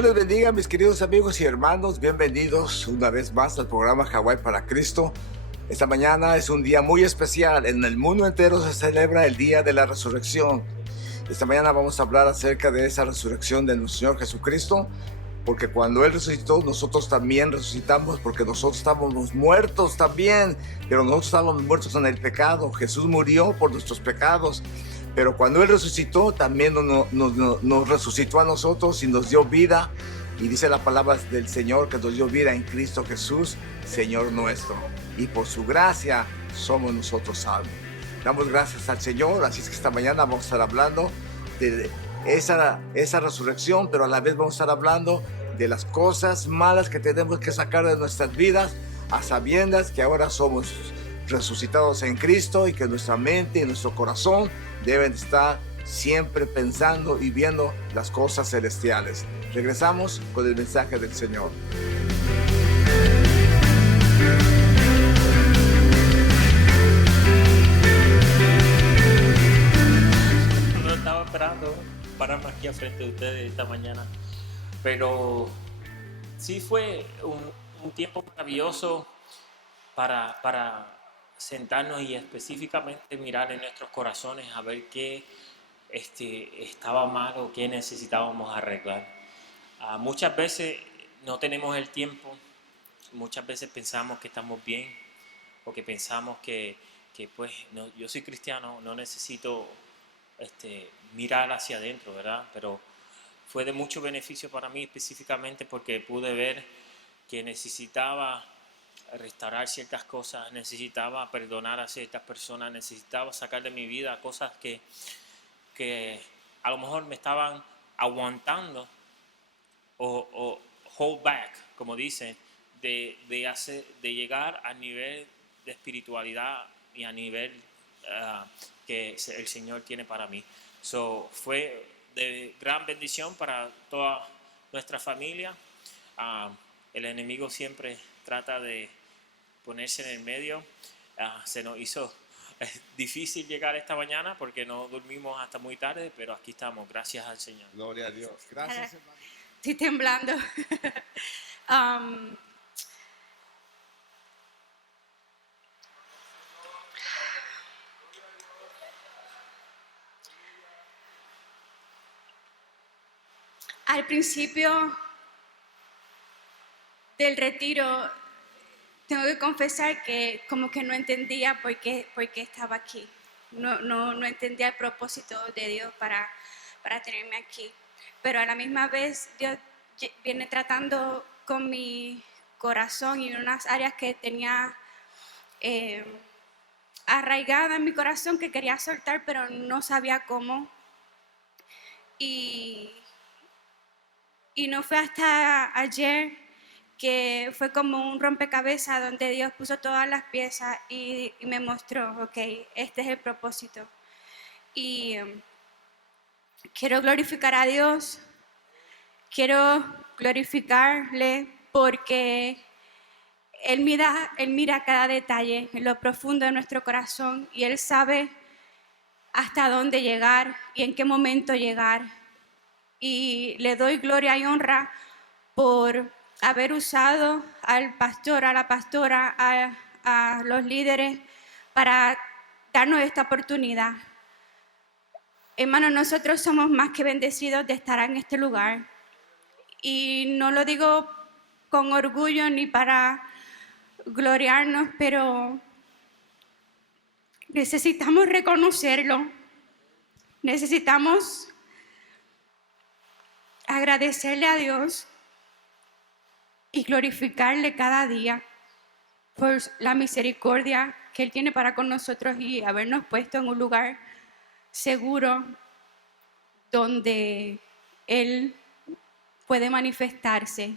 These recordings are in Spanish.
Dios les bendiga, mis queridos amigos y hermanos. Bienvenidos una vez más al programa Hawái para Cristo. Esta mañana es un día muy especial. En el mundo entero se celebra el Día de la Resurrección. Esta mañana vamos a hablar acerca de esa resurrección de nuestro Señor Jesucristo, porque cuando Él resucitó, nosotros también resucitamos, porque nosotros estábamos muertos también, pero nosotros estábamos muertos en el pecado. Jesús murió por nuestros pecados, pero cuando Él resucitó, también nos resucitó a nosotros y nos dio vida. Y dice la palabra del Señor que nos dio vida en Cristo Jesús, Señor nuestro. Y por su gracia somos nosotros salvos. Damos gracias al Señor, así es que esta mañana vamos a estar hablando de esa resurrección, pero a la vez vamos a estar hablando de las cosas malas que tenemos que sacar de nuestras vidas, a sabiendas que ahora somos resucitados en Cristo y que nuestra mente y nuestro corazón deben estar siempre pensando y viendo las cosas celestiales. Regresamos con el mensaje del Señor. No estaba esperando pararme aquí al frente de ustedes esta mañana, pero sí fue un tiempo maravilloso para sentarnos y específicamente mirar en nuestros corazones a ver qué estaba mal o qué necesitábamos arreglar. Muchas veces no tenemos el tiempo, muchas veces pensamos que estamos bien o que pensamos que pues no, yo soy cristiano, no necesito mirar hacia adentro, ¿verdad? Pero fue de mucho beneficio para mí específicamente porque pude ver que necesitaba restaurar ciertas cosas, necesitaba perdonar a ciertas personas, necesitaba sacar de mi vida cosas que a lo mejor me estaban aguantando o hold back, como dicen, de llegar al nivel de espiritualidad y a nivel que el Señor tiene para mí. Fue de gran bendición para toda nuestra familia. El enemigo siempre trata de ponerse en el medio. Se nos hizo difícil llegar esta mañana porque no dormimos hasta muy tarde, pero aquí estamos, gracias al Señor. Gloria a Dios. Gracias, hermano. Estoy temblando. Al principio del retiro, tengo que confesar que como que no entendía por qué estaba aquí. No entendía el propósito de Dios para tenerme aquí. Pero a la misma vez Dios viene tratando con mi corazón y en unas áreas que tenía arraigada en mi corazón que quería soltar, pero no sabía cómo. Y no fue hasta ayer que fue como un rompecabezas donde Dios puso todas las piezas y me mostró, ok, este es el propósito. Y quiero glorificar a Dios, quiero glorificarle porque Él mira cada detalle en lo profundo de nuestro corazón y Él sabe hasta dónde llegar y en qué momento llegar. Y le doy gloria y honra por haber usado al pastor, a la pastora, a los líderes para darnos esta oportunidad. Hermanos, nosotros somos más que bendecidos de estar en este lugar. Y no lo digo con orgullo ni para gloriarnos, pero necesitamos reconocerlo. Necesitamos agradecerle a Dios y glorificarle cada día por la misericordia que Él tiene para con nosotros y habernos puesto en un lugar seguro donde Él puede manifestarse.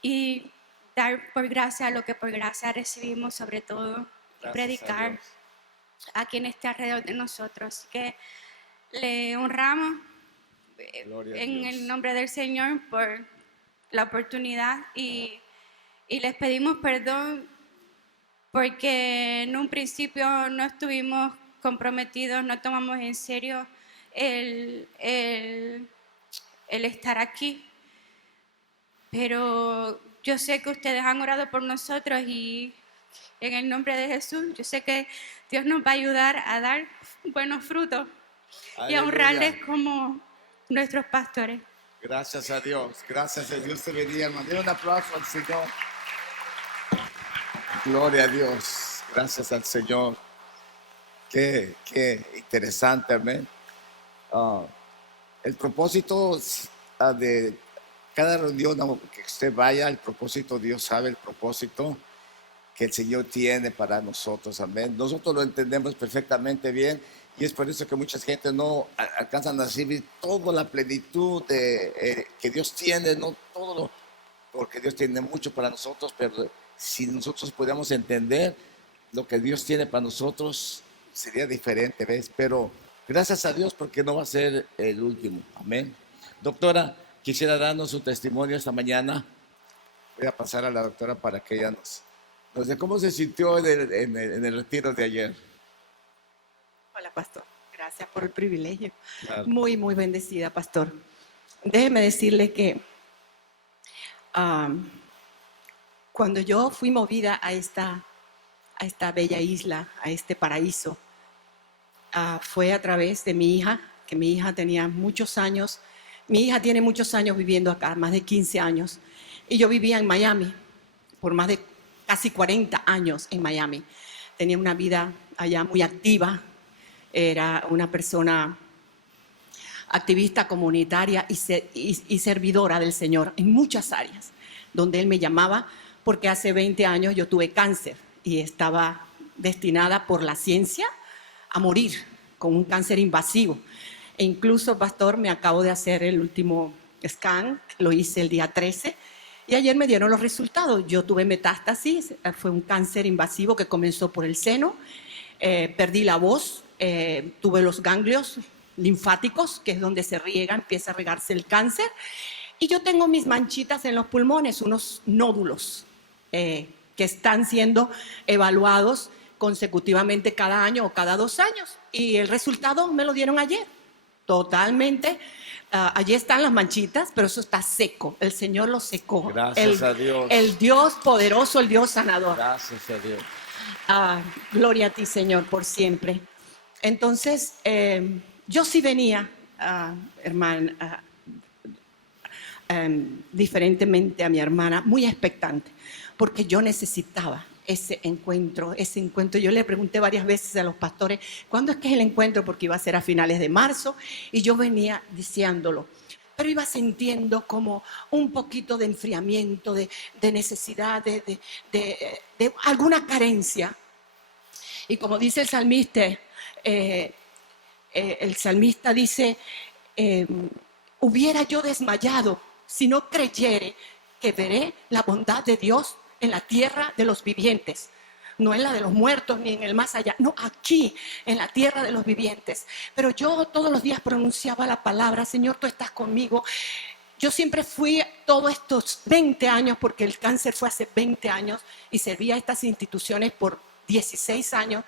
Y dar por gracia lo que por gracia recibimos, sobre todo, y predicar a quien esté alrededor de nosotros. Así que le honramos en el nombre del Señor por la oportunidad y les pedimos perdón porque en un principio no estuvimos comprometidos, no tomamos en serio el estar aquí. Pero yo sé que ustedes han orado por nosotros y en el nombre de Jesús, yo sé que Dios nos va a ayudar a dar buenos frutos y a honrarles como nuestros pastores. Gracias a Dios te bendiga, hermano. Den un aplauso al Señor. Gloria a Dios, gracias al Señor. Qué interesante, amén. El propósito de cada reunión que usted vaya, el propósito, Dios sabe el propósito que el Señor tiene para nosotros, amén. Nosotros lo entendemos perfectamente bien y es por eso que mucha gente no alcanzan a recibir toda la plenitud que Dios tiene, no todo, porque Dios tiene mucho para nosotros, pero si nosotros pudiéramos entender lo que Dios tiene para nosotros, sería diferente, ¿ves? Pero gracias a Dios porque no va a ser el último, amén. Doctora, quisiera darnos su testimonio esta mañana. Voy a pasar a la doctora para que ella nos dé cómo se sintió en el retiro de ayer. Hola, pastor. Gracias por el privilegio. Claro. Muy, muy bendecida, pastor. Déjeme decirle que cuando yo fui movida a esta bella isla, a este paraíso, fue a través de mi hija, que mi hija tenía muchos años. Mi hija tiene muchos años viviendo acá, más de 15 años. Y yo vivía en Miami por más de casi 40 años en Miami. Tenía una vida allá muy activa. Era una persona activista comunitaria y servidora del Señor en muchas áreas, donde Él me llamaba, porque hace 20 años yo tuve cáncer y estaba destinada por la ciencia a morir con un cáncer invasivo. E incluso, pastor, me acabo de hacer el último scan, lo hice el día 13, y ayer me dieron los resultados. Yo tuve metástasis, fue un cáncer invasivo que comenzó por el seno, perdí la voz, tuve los ganglios linfáticos, que es donde se riega, empieza a regarse el cáncer, y yo tengo mis manchitas en los pulmones, unos nódulos que están siendo evaluados consecutivamente cada año o cada 2 años, y el resultado me lo dieron ayer, totalmente. Allí están las manchitas, pero eso está seco. El Señor lo secó. Gracias a Dios. El Dios poderoso, el Dios sanador. Gracias a Dios. Gloria a ti, Señor, por siempre. Entonces, yo sí venía, hermana, diferentemente a mi hermana, muy expectante, porque yo necesitaba ese encuentro. Yo le pregunté varias veces a los pastores, ¿cuándo es que es el encuentro? Porque iba a ser a finales de marzo, y yo venía diciéndolo, pero iba sintiendo como un poquito de enfriamiento, de necesidad, de alguna carencia. Y como dice el salmista dice, hubiera yo desmayado si no creyere que veré la bondad de Dios en la tierra de los vivientes, no en la de los muertos ni en el más allá, no, aquí en la tierra de los vivientes. Pero yo todos los días pronunciaba la palabra, Señor, tú estás conmigo. Yo siempre fui todos estos 20 años, porque el cáncer fue hace 20 años y serví a estas instituciones por 16 años,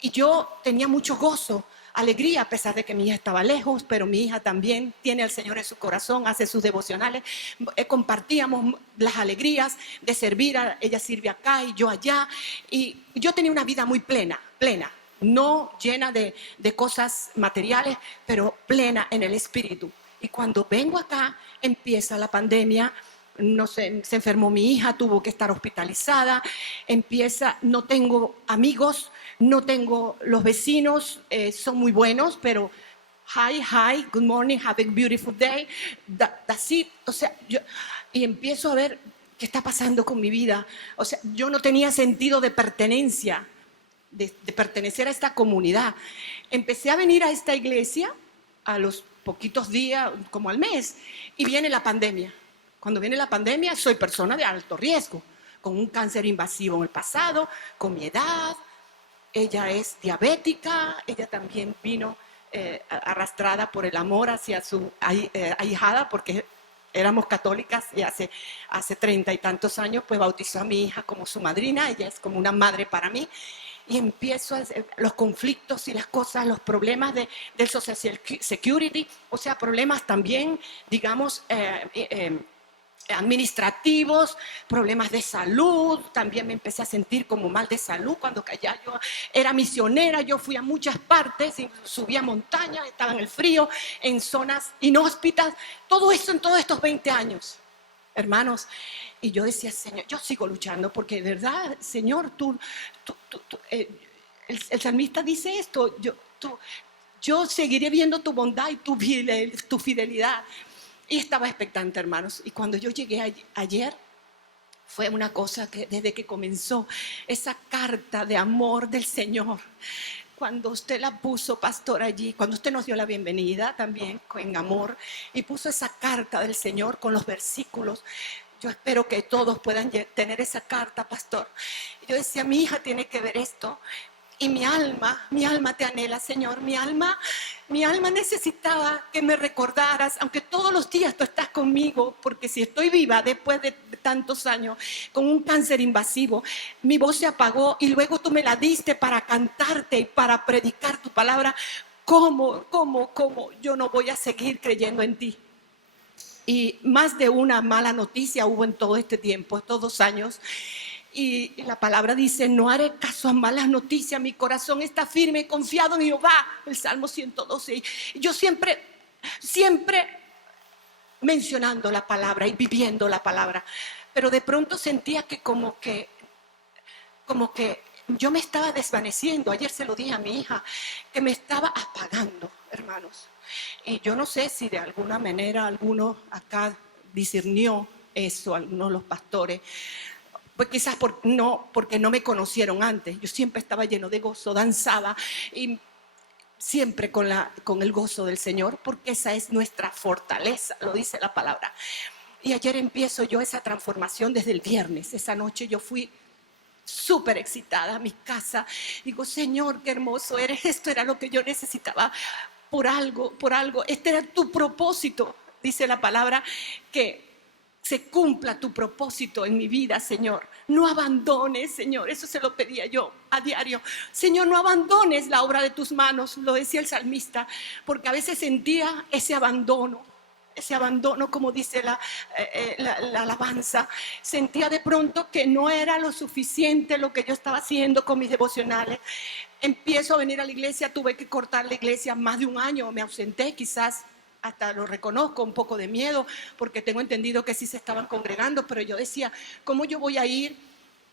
y yo tenía mucho gozo, alegría, a pesar de que mi hija estaba lejos, pero mi hija también tiene al Señor en su corazón, hace sus devocionales, compartíamos las alegrías de servir, ella sirve acá y yo allá, y yo tenía una vida muy plena, no llena de cosas materiales, pero plena en el espíritu. Y cuando vengo acá, empieza la pandemia. No sé, se enfermó mi hija, tuvo que estar hospitalizada, no tengo amigos, no tengo los vecinos, son muy buenos, pero hi, good morning, have a beautiful day, that's it. O sea, y empiezo a ver qué está pasando con mi vida. O sea, yo no tenía sentido de pertenencia, de pertenecer a esta comunidad. Empecé a venir a esta iglesia a los poquitos días, como al mes, y viene la pandemia. Cuando viene la pandemia, soy persona de alto riesgo, con un cáncer invasivo en el pasado, con mi edad. Ella es diabética, ella también vino arrastrada por el amor hacia su ahijada, porque éramos católicas, y hace 30 y tantos años pues bautizó a mi hija como su madrina. Ella es como una madre para mí. y empiezo los conflictos y las cosas, los problemas del Social Security, o sea, problemas también, digamos, administrativos, problemas de salud. También me empecé a sentir como mal de salud cuando ya yo era misionera. Yo fui a muchas partes, subía montañas, estaba en el frío, en zonas inhóspitas, todo eso en todos estos 20 años, hermanos. Y yo decía, Señor, yo sigo luchando porque de verdad, Señor, el salmista dice esto, yo seguiré viendo tu bondad y tu fidelidad. Y estaba expectante, hermanos. Y cuando yo llegué ayer, fue una cosa que desde que comenzó esa carta de amor del Señor, cuando usted la puso, pastor, allí, cuando usted nos dio la bienvenida también en amor y puso esa carta del Señor con los versículos, yo espero que todos puedan tener esa carta, pastor. Yo decía, mi hija tiene que ver esto. Y mi alma te anhela, Señor. Mi alma necesitaba que me recordaras, aunque todos los días tú estás conmigo, porque si estoy viva después de tantos años con un cáncer invasivo, mi voz se apagó y luego tú me la diste para cantarte y para predicar tu palabra. ¿Cómo yo no voy a seguir creyendo en ti? Y más de una mala noticia hubo en todo este tiempo, estos 2 años. Y la palabra dice, no haré caso a malas noticias, mi corazón está firme y confiado en Jehová, el Salmo 112. Y yo siempre mencionando la palabra y viviendo la palabra, pero de pronto sentía que como que yo me estaba desvaneciendo. Ayer se lo dije a mi hija, que me estaba apagando, hermanos. Y yo no sé si de alguna manera alguno acá discernió eso, algunos de los pastores. Pues quizás porque no me conocieron antes. Yo siempre estaba lleno de gozo, danzaba y siempre con el gozo del Señor, porque esa es nuestra fortaleza, lo dice la palabra. Y ayer empiezo yo esa transformación desde el viernes. Esa noche yo fui súper excitada a mi casa. Digo, Señor, qué hermoso eres. Esto era lo que yo necesitaba por algo. Este era tu propósito. Dice la palabra que se cumpla tu propósito en mi vida, Señor. No abandones, Señor. Eso se lo pedía yo a diario. Señor, no abandones la obra de tus manos, lo decía el salmista, porque a veces sentía ese abandono, como dice la alabanza. Sentía de pronto que no era lo suficiente lo que yo estaba haciendo con mis devocionales. Empiezo a venir a la iglesia, tuve que cortar la iglesia más de 1 año, me ausenté, quizás hasta lo reconozco, un poco de miedo, porque tengo entendido que sí se estaban congregando, pero yo decía, ¿cómo yo voy a ir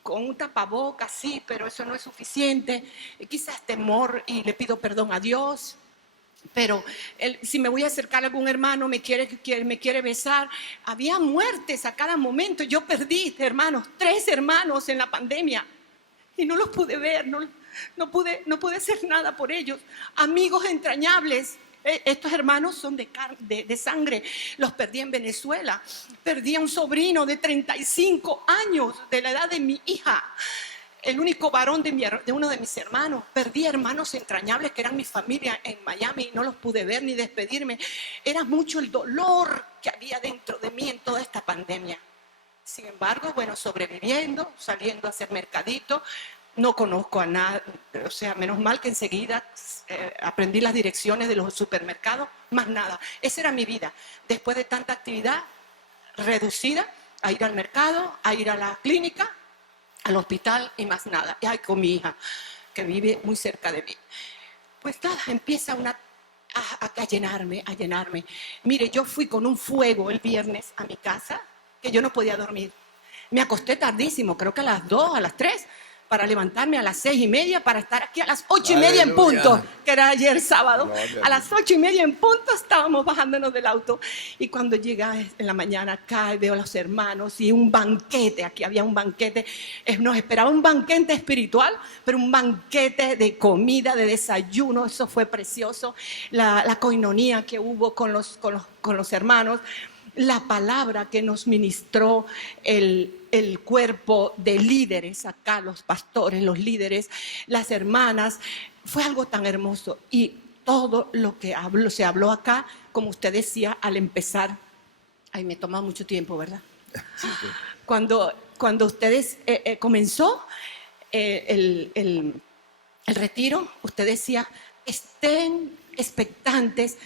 con un tapabocas? Sí, pero eso no es suficiente. Quizás temor, y le pido perdón a Dios, pero si me voy a acercar a algún hermano, me quiere besar. Había muertes a cada momento. Yo perdí, hermanos, 3 hermanos en la pandemia y no los pude ver, no pude hacer nada por ellos. Amigos entrañables. Estos hermanos son de sangre. Los perdí en Venezuela. Perdí a un sobrino de 35 años, de la edad de mi hija, el único varón de uno de mis hermanos. Perdí hermanos entrañables que eran mi familia en Miami y no los pude ver ni despedirme. Era mucho el dolor que había dentro de mí en toda esta pandemia. Sin embargo, bueno, sobreviviendo, saliendo a hacer mercadito. No conozco a nadie, o sea, menos mal que enseguida aprendí las direcciones de los supermercados, más nada. Esa era mi vida. Después de tanta actividad reducida, a ir al mercado, a ir a la clínica, al hospital y más nada. Y ahí con mi hija, que vive muy cerca de mí. Pues nada, empieza a llenarme. Mire, yo fui con un fuego el viernes a mi casa, que yo no podía dormir. Me acosté tardísimo, creo que a las 2, a las 3, para levantarme a las 6:30, para estar aquí a las 8:30 en punto, que era ayer sábado. A las 8:30 en punto estábamos bajándonos del auto. Y cuando llega en la mañana acá, veo a los hermanos y un banquete, aquí había un banquete, nos esperaba un banquete espiritual, pero un banquete de comida, de desayuno. Eso fue precioso. La coinonía que hubo con los hermanos. La palabra que nos ministró el cuerpo de líderes acá, los pastores, los líderes, las hermanas, fue algo tan hermoso. Y todo lo que se habló acá, como usted decía al empezar, ay, me toma mucho tiempo, ¿verdad? Sí. Cuando ustedes comenzó el retiro, usted decía, estén expectantes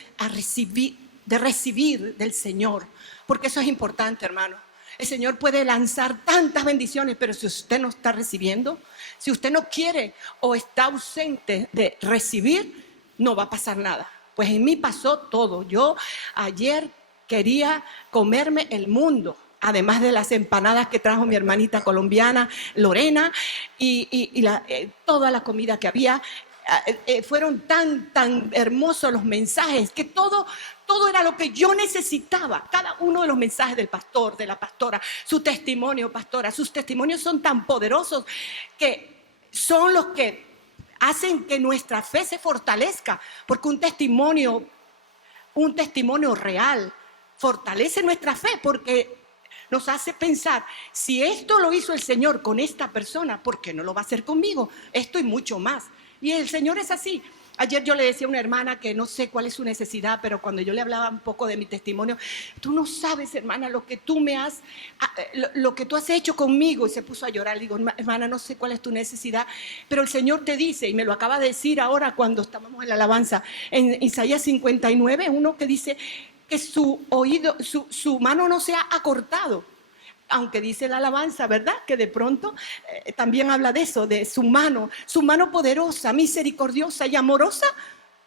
de recibir del Señor, porque eso es importante, hermano. El Señor puede lanzar tantas bendiciones, pero si usted no está recibiendo, si usted no quiere o está ausente de recibir, no va a pasar nada. Pues en mí pasó todo. Yo ayer quería comerme el mundo, además de las empanadas que trajo mi hermanita colombiana, Lorena, y toda la comida que había. Fueron tan hermosos los mensajes, que todo era lo que yo necesitaba. Cada uno de los mensajes del pastor, de la pastora, su testimonio, pastora, sus testimonios son tan poderosos que son los que hacen que nuestra fe se fortalezca, porque un testimonio real fortalece nuestra fe, porque nos hace pensar, si esto lo hizo el Señor con esta persona, ¿por qué no lo va a hacer conmigo? Esto y mucho más. Y el Señor es así. Ayer yo le decía a una hermana que no sé cuál es su necesidad, pero cuando yo le hablaba un poco de mi testimonio, tú no sabes, hermana, lo que tú has hecho conmigo. Y se puso a llorar. Le digo, hermana, no sé cuál es tu necesidad, pero el Señor te dice, y me lo acaba de decir ahora cuando estábamos en la alabanza, en Isaías 59, uno que dice que su mano no se ha acortado. Aunque dice la alabanza, ¿verdad? Que de pronto también habla de eso, de su mano poderosa, misericordiosa y amorosa,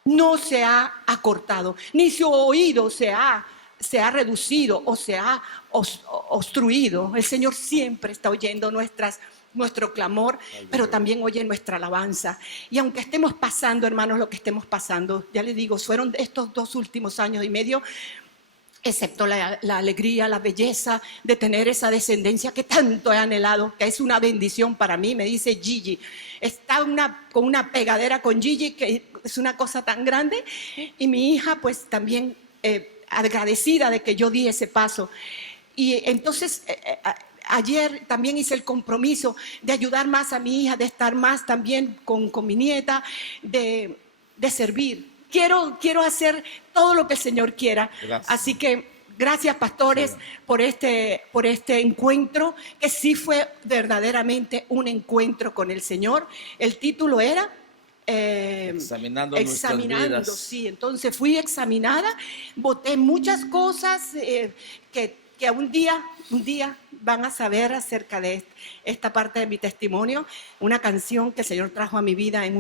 no se ha acortado, ni su oído se ha reducido o se ha obstruido. El Señor siempre está oyendo nuestro clamor, pero también oye nuestra alabanza. Y aunque estemos pasando, hermanos, lo que estemos pasando, ya les digo, fueron estos 2 últimos años y medio, excepto la alegría, la belleza de tener esa descendencia que tanto he anhelado, que es una bendición para mí. Me dice Gigi, está con una pegadera con Gigi, que es una cosa tan grande, y mi hija pues también agradecida de que yo di ese paso. Y entonces ayer también hice el compromiso de ayudar más a mi hija, de estar más también con mi nieta, de servir. Quiero hacer todo lo que el Señor quiera. Gracias. Así que gracias, pastores, sí, por este encuentro, que sí fue verdaderamente un encuentro con el Señor. El título era Examinando nuestras vidas. Sí, entonces fui examinada, boté muchas cosas que un día van a saber acerca de esta parte de mi testimonio. Una canción que el Señor trajo a mi vida en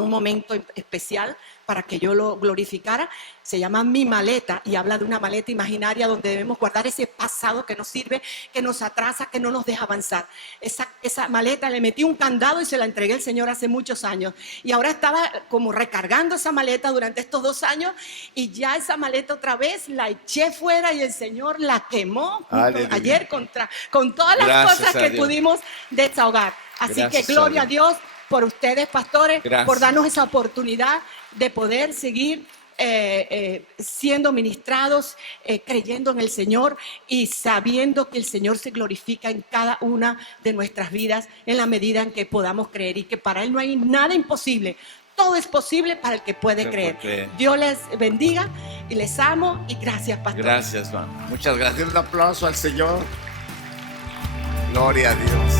un momento especial para que yo lo glorificara, se llama Mi Maleta, y habla de una maleta imaginaria donde debemos guardar ese pasado que nos sirve, que nos atrasa, que no nos deja avanzar. Esa maleta le metí un candado y se la entregué al Señor hace muchos años, y ahora estaba como recargando esa maleta durante estos 2 años, y ya esa maleta otra vez la eché fuera y el Señor la quemó ayer con todas las cosas que pudimos desahogar. Así que gloria a Dios por ustedes, pastores, por darnos esa oportunidad de poder seguir siendo ministrados, creyendo en el Señor y sabiendo que el Señor se glorifica en cada una de nuestras vidas en la medida en que podamos creer, y que para Él no hay nada imposible. Todo es posible para el que puede creer. Dios les bendiga y les amo, y gracias, pastor. Gracias, Juan. Muchas gracias. Un aplauso al Señor. Gloria a Dios.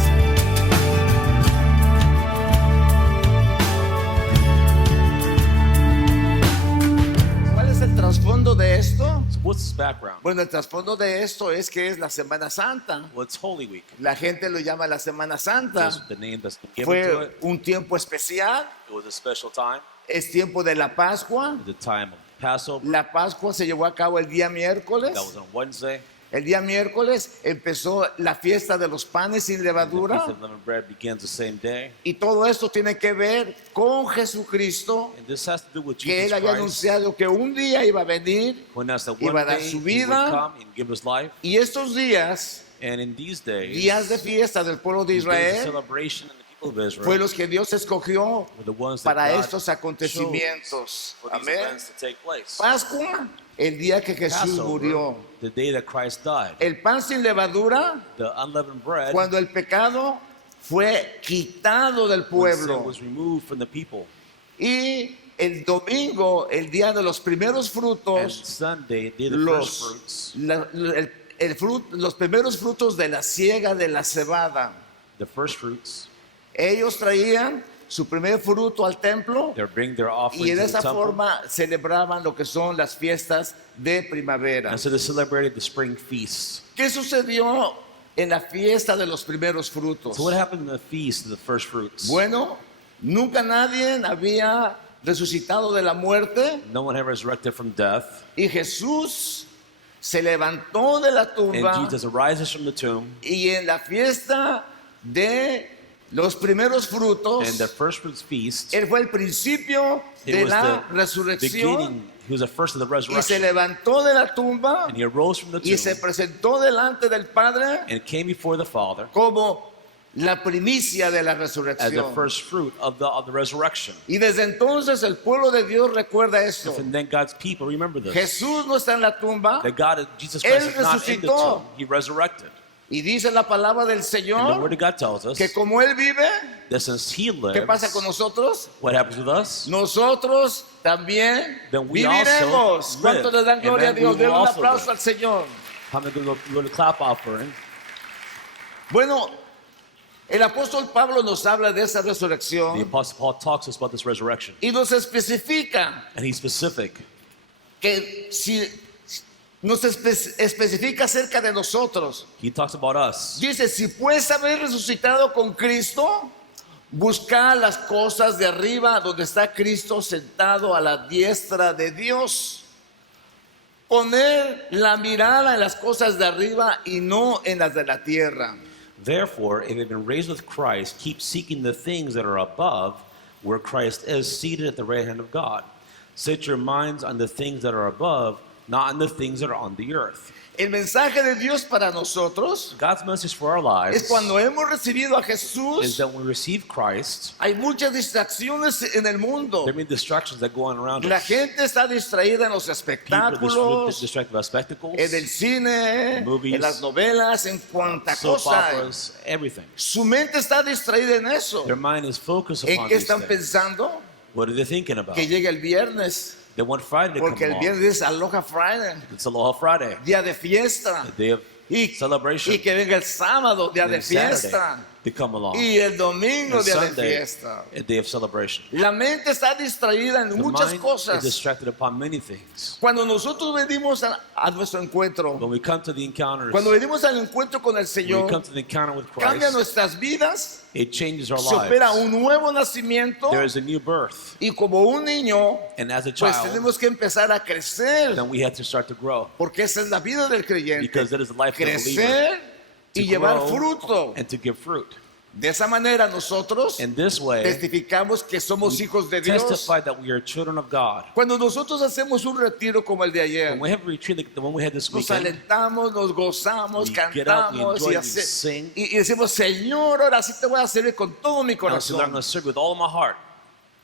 ¿El trasfondo de esto? So what's the background? Bueno, el trasfondo de esto es que es la Semana Santa. Well, it's Holy Week. La gente lo llama la Semana Santa. That's the name that's been given to Fue it. un tiempo especial. It was a special time. Es tiempo de la Pascua. The time of Passover. La Pascua se llevó a cabo el día miércoles. That was on Wednesday. El día miércoles empezó la fiesta de los panes sin levadura. The Feast of Unleavened Bread begins the same day. Y todo esto tiene que ver con Jesucristo, And this has to do with que Jesus Él había Christ. anunciado que un día iba a venir, When that's the iba one a dar day su he would vida. come and give his life. Y estos días, And in these days, días de fiesta del pueblo de days of Israel, celebration in the people of Israel, fue los que Dios escogió were the ones that para God estos acontecimientos. chose for these Amén. events to take place. Pascua, el día que Jesús Passover, murió. the day that Christ died. El pan sin levadura, The unleavened bread, cuando el pecado fue quitado del when sin pueblo. was removed from the people. Y el domingo, el día de los primeros And frutos, Sunday, day of the first fruits, los primeros frutos de la siega de la cebada. the first fruits, Ellos traían su primer fruto al templo They bring their offering y en to the esa temple. forma celebraban lo que son las fiestas de primavera. And so they celebrated the spring feasts. ¿Qué sucedió en la fiesta de los primeros frutos? So what happened in the feast of the first fruits? Bueno, nunca nadie había resucitado de la muerte No one ever resurrected from death. y Jesús se levantó de la And tumba Jesus arises from the tomb. y en la fiesta de los primeros frutos, And the first fruits feast, él fue el principio it de was la the resurrección beginning. He was the first of the y se resurrection. levantó de la tumba And he arose from the y se tomb presentó delante del Padre and came before the Father como la primicia de la as the resurrección. first fruit of the resurrection. Y desde entonces el pueblo de Dios recuerda esto. And then God's people remember this. Jesús no está en la tumba That God, Jesus Él Christ, is not in the resucitó. tomb. He resurrected. y dice la palabra del And the Señor Word of God tells us que como Él vive, that since He lives, ¿qué pasa con nosotros? what happens with us? Nosotros también Then we viviremos. also ¿Cuántos live. le dan gloria a Amen. Dios? We will Denle un also aplauso live. al Señor. How many go to clap offering? Bueno, el apóstol Pablo nos habla de esa The resurrección Apostle Paul talks to us about this resurrection. y nos especifica And he's specific. que si nos especifica acerca de nosotros. He talks about us. Dice, si pues habéis resucitado con Cristo, buscad las cosas de arriba donde está Cristo sentado a la diestra de Dios. Poner la mirada en las cosas de arriba y no en las de la tierra. Therefore, if you have been raised with Christ, keep seeking the things that are above, where Christ is seated at the right hand of God. Set your minds on the things that are above, not on the things that are on the earth. El mensaje de Dios para nosotros God's message for our lives es cuando hemos recibido a is Jesús. that when we receive Christ, Hay muchas distracciones en el mundo. there may be distractions that go on around La us. gente está distraída en los People are espectáculos, distracted by spectacles, en el cine, movies, en las novelas, en cuanta soap cosa hay. operas, everything. Su mente está distraída en eso. Their mind is focused ¿En upon qué these están things. pensando? What are they thinking about? Que llegue el viernes, They want Friday to porque come el along. viernes es Aloha Friday, It's Aloha Friday, día de fiesta. a day of Y, celebration. y que venga el sábado, día And de then Saturday, fiesta. they come along. Y el domingo, And día de Sunday, fiesta. a day of celebration. La mente está distraída en The muchas mind is cosas. distracted upon many things. Cuando nosotros venimos a nuestro encuentro, When we come to the encounters, cuando venimos al encuentro con el when we Señor, come to the encounter with cambia Christ, nuestras vidas, it changes our se opera lives. un nuevo nacimiento There is a new birth. y como un niño, And as a pues child, tenemos que empezar a crecer, then we have to start to grow. porque esa es la vida del creyente, Because that is the life of the believer. crecer To y llevar grow fruto. and to give fruit. De esa manera nosotros In this way, testificamos que somos hijos de Dios. testify that we are children of God. Cuando nosotros hacemos un retiro como el de ayer, When we have a retreat like the one we had this nos weekend, alentamos, nos gozamos, We get up, we cantamos enjoy, y, we sing. y decimos, Señor, ahora sí te voy a servir con todo mi I was I'm going corazón. to serve with all of my heart.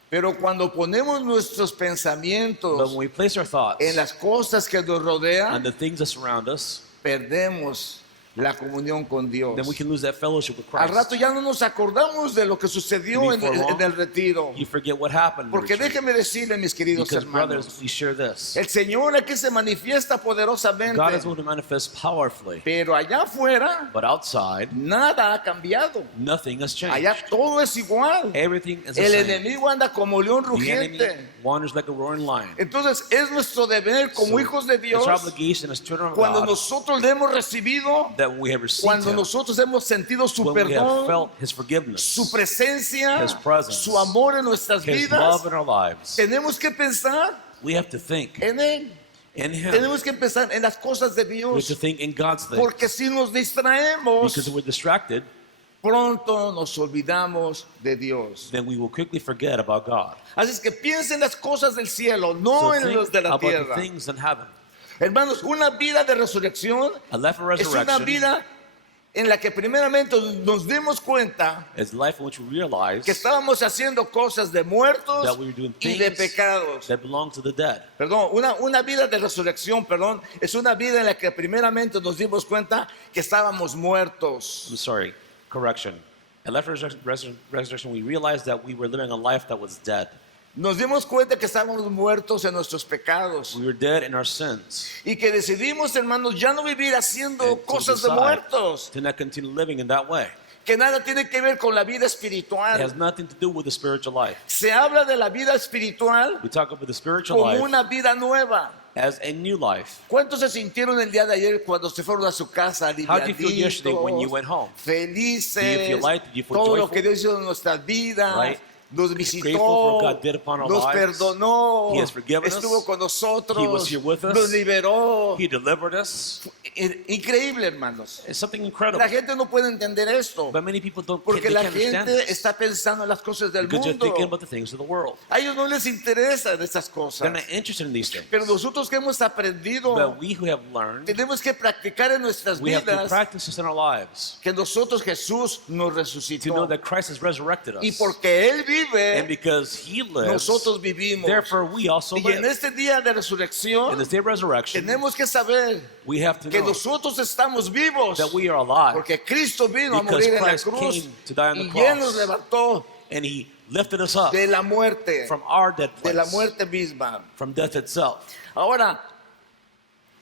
Pero cuando ponemos nuestros But pensamientos when we place our thoughts en las cosas que nos on rodean, the things that surround us, perdemos la comunión con Dios. then we can lose that fellowship with Al Christ. rato ya no nos acordamos de lo que sucedió And before long, en el retiro. You forget what happened. in the Porque retreat. déjenme decirle, mis queridos Because hermanos, brothers, we share this. el Señor aquí se manifiesta poderosamente, God is able to manifest powerfully, pero allá afuera but outside, nada ha cambiado. nothing has changed. Allá todo es igual. Everything is the El same. enemigo anda como león The enemy rugiente. wanders like a roaring lion. Entonces es nuestro deber como So, hijos de Dios, it's our obligation as children of cuando God nosotros le hemos recibido, that when we have received cuando Him, nosotros hemos sentido su when we have perdón, felt His forgiveness, su presencia, His presence, su amor en nuestras His vidas, love in our lives, tenemos que pensar we have to think en Él. in Him. Tenemos que pensar en las cosas de We have to Dios, think in God's things. porque si nos distraemos, Because if we're distracted, pronto nos olvidamos de Dios. then we will quickly forget about God. Así es que piensen en las cosas del cielo, no So en think los de la about the tierra. things in heaven. Hermanos, una vida de resurrección A life of es una resurrection vida en la que primeramente nos demos cuenta is life in which we realize que estábamos haciendo cosas de muertos that we were doing y de things pecados. that belong to the dead. Perdón, una vida de resurrección, perdón, es una vida en la que primeramente nos dimos cuenta que estábamos muertos. I'm sorry, correction. At life of resurrection, we realized that we were living a life that was dead. Nos dimos cuenta que estábamos muertos en nuestros pecados We were dead in our sins. y que decidimos, hermanos, ya no vivir haciendo And to cosas de decide muertos. to not continue living in that way. que nada tiene que ver con la vida It has espiritual. nothing to do with the spiritual life. Se habla de la vida espiritual We talk about the spiritual como life una vida nueva. as a new life. ¿Cuántos se sintieron el día de ayer cuando se fueron a su casa How did you feel yesterday when you went home? felices? Do you feel light? Did you feel Todo lo joyful? que Dios hizo en nuestras vidas. Right? Nos Grateful for visitó, what God did upon our nos lives. perdonó, He has forgiven us. estuvo con nosotros, He was here with us. nos liberó. He delivered us. Increíble, hermanos. It's something incredible. La gente no puede entender esto But many people don't porque they la can't understand gente this. está pensando en las cosas del Because they're mundo. thinking about the things of the world. A ellos no les interesan esas cosas. They're not interested in these things. Pero nosotros que hemos aprendido, But we who have learned, tenemos que practicar en nuestras we have to vidas practice this in our lives. que nosotros Jesús nos To know resucitó. that Christ has resurrected Y us. porque Él And vive, because He lives, nosotros vivimos. therefore we also Y en live. este día de In resurrección, this day of resurrection, tenemos que saber we have to que know nosotros estamos vivos. that we are alive. Porque Cristo vino a Because morir en la Christ cruz came to die on the y Él nos cross. levantó And He lifted us up de la muerte, from our dead de la place, muerte misma. from death itself. Ahora,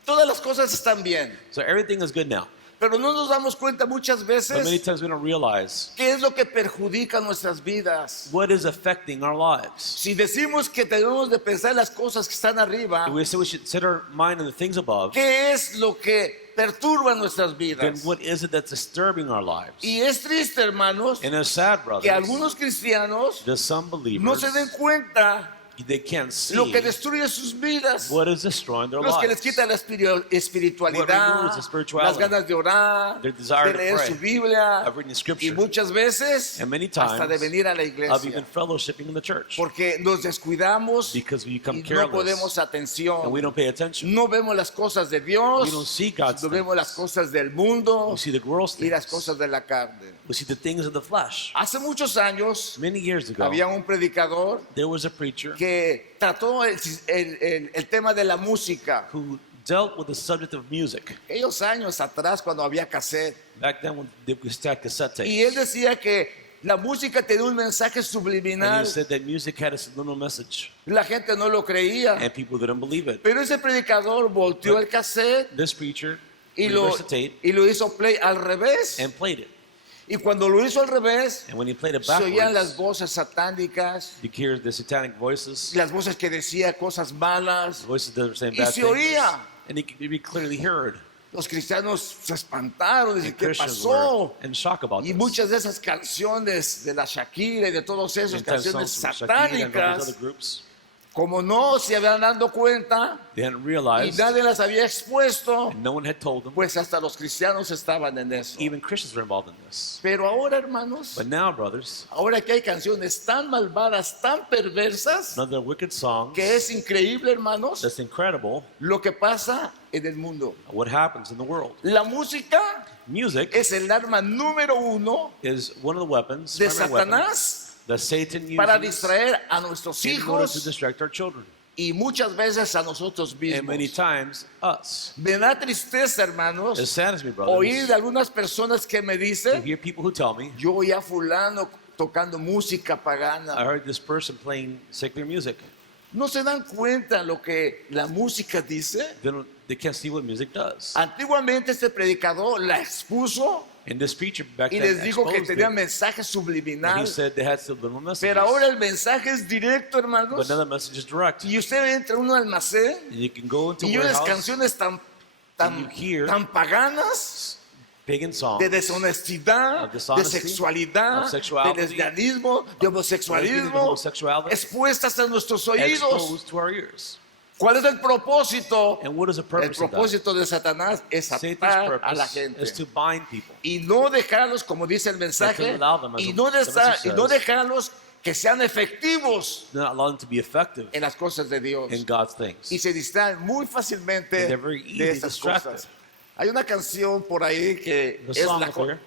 todas las cosas están bien, So everything is good now. pero no nos damos cuenta muchas But many veces times we don't realize qué es lo que perjudica nuestras vidas. what is affecting our lives. Si decimos que tenemos de pensar las cosas que están arriba, If we say we should set our mind on the things above, ¿qué es lo que perturba nuestras then vidas? what is it that's disturbing our lives? Y es triste, hermanos, And it's sad, que brothers, algunos cristianos that some no believers, se den cuenta they can't see lo que destruye sus vidas. what is destroying their Los que lives. les quita la What espiritualidad, removes the spirituality, las ganas de orar, their desire de to leer pray, su Biblia of reading y Scripture, muchas veces and many hasta de times venir a la of iglesia. even fellowshipping in the church, Porque nos descuidamos because we y become no careless ponemos and atención. we don't pay attention. No vemos las cosas de We don't Dios, see God's no vemos las things. cosas del mundo We see the world's y las things. cosas de la carne. We see the things of the flesh. Hace muchos años Many years ago, había un predicador there was a preacher que trató el tema de la música. who dealt with the subject of music. Aquellos años atrás cuando había cassette. Back then, when we stacked cassette tapes, Y él decía que la música tenía un mensaje and subliminal. he said that music had a subliminal message, La gente no lo creía. and people didn't believe it. Pero ese predicador volteó el cassette This preacher y reversed the tape y lo hizo play al revés. and played it. Y cuando lo hizo al revés, And when he played it se oían las backwards, voces satánicas, you hear the satanic voices, las voces que decían cosas malas. voices that are saying Y bad se things, oía. and he could be clearly heard. Los cristianos se espantaron, And dicen, ¿qué Christians were pasó? in shock about Y this. muchas de esas canciones de la Shakira y de todas esas And times canciones songs from Shakira and all these other satánicas, groups, como no se habían dado cuenta they hadn't y realized, nadie las había expuesto, and no one had told them. pues hasta los cristianos estaban en eso. Even Christians were involved in this. Pero ahora, hermanos, But now, brothers, ahora que hay canciones tan malvadas, tan perversas, another wicked song que es increíble, hermanos, that's incredible, lo que pasa en el mundo. what happens in the world. La música Music es el arma número uno is one of the weapons, de primary weapons, Satanás that Satan para uses distraer a nuestros in order to hijos distract our children, y muchas veces a nosotros and many mismos. times us. Me da tristeza, It hermanos, saddens me, oír de brothers, algunas personas que me to dicen, hear people who tell me, yo oí a fulano tocando música I pagana. heard this person playing secular music. ¿No se dan cuenta lo que la música dice? They can't see what music does. Antiguamente este predicador la expuso And this preacher back y then les dijo que exposed tenía it, mensaje and subliminal. he said they had subliminal messages. Pero ahora el mensaje es directo, But hermanos. now the message is direct. Y usted entra a un almacén And you can go into y a unas warehouse, canciones tan, and you hear tan paganas, pagan songs, de deshonestidad, of de dishonesty, sexualidad, of sexuality, de lesbianismo, de of homosexualismo, homosexuality, expuestas a nuestros oídos. exposed to our ears. ¿Cuál es el propósito? And what is the El purpose of that? propósito de Satanás es Satan's atar a la purpose gente is to bind people. y no dejarlos, como dice el mensaje, allow them, as y the no, message y no says. dejarlos que sean efectivos Not allow them to be effective en las cosas de Dios. in God's things. Y se distraen muy fácilmente And they're very de easy estas distracted. cosas. Hay una canción por ahí que The es song la is there.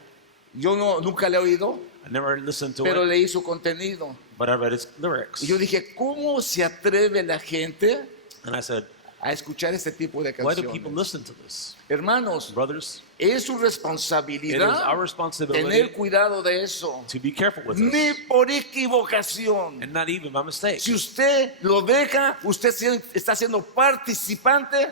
yo nunca la he oído, I never listened to pero it, leí su contenido. but I read its lyrics. Y yo dije, ¿cómo se atreve la gente And I said, a escuchar este tipo de why do people canciones? listen to this? Hermanos, Brothers, es su it is responsabilidad our responsibility tener cuidado de eso. to be careful with Ni this, por equivocación. and not even by mistake. Si usted lo deja, usted está siendo participante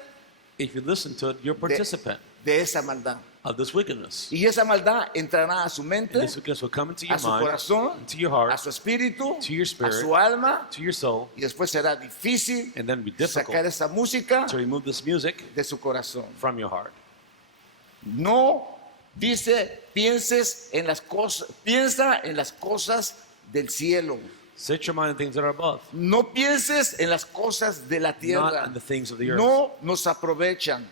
If you listen to it, you're a participant de esa maldad. of this wickedness. Y esa maldad entrará a su And mente, this wickedness will come into a your su mind, corazón, into your a heart, su espíritu, to your a spirit, su alma, to your soul, y después será difícil and then it'll be sacar difficult esa música to remove this music de su corazón. from your heart. No dice pienses en las cosas, piensa en las cosas del cielo. Set your mind on things that are above, No pienses en las cosas de la not tierra. on the things of the earth. No nos aprovechan.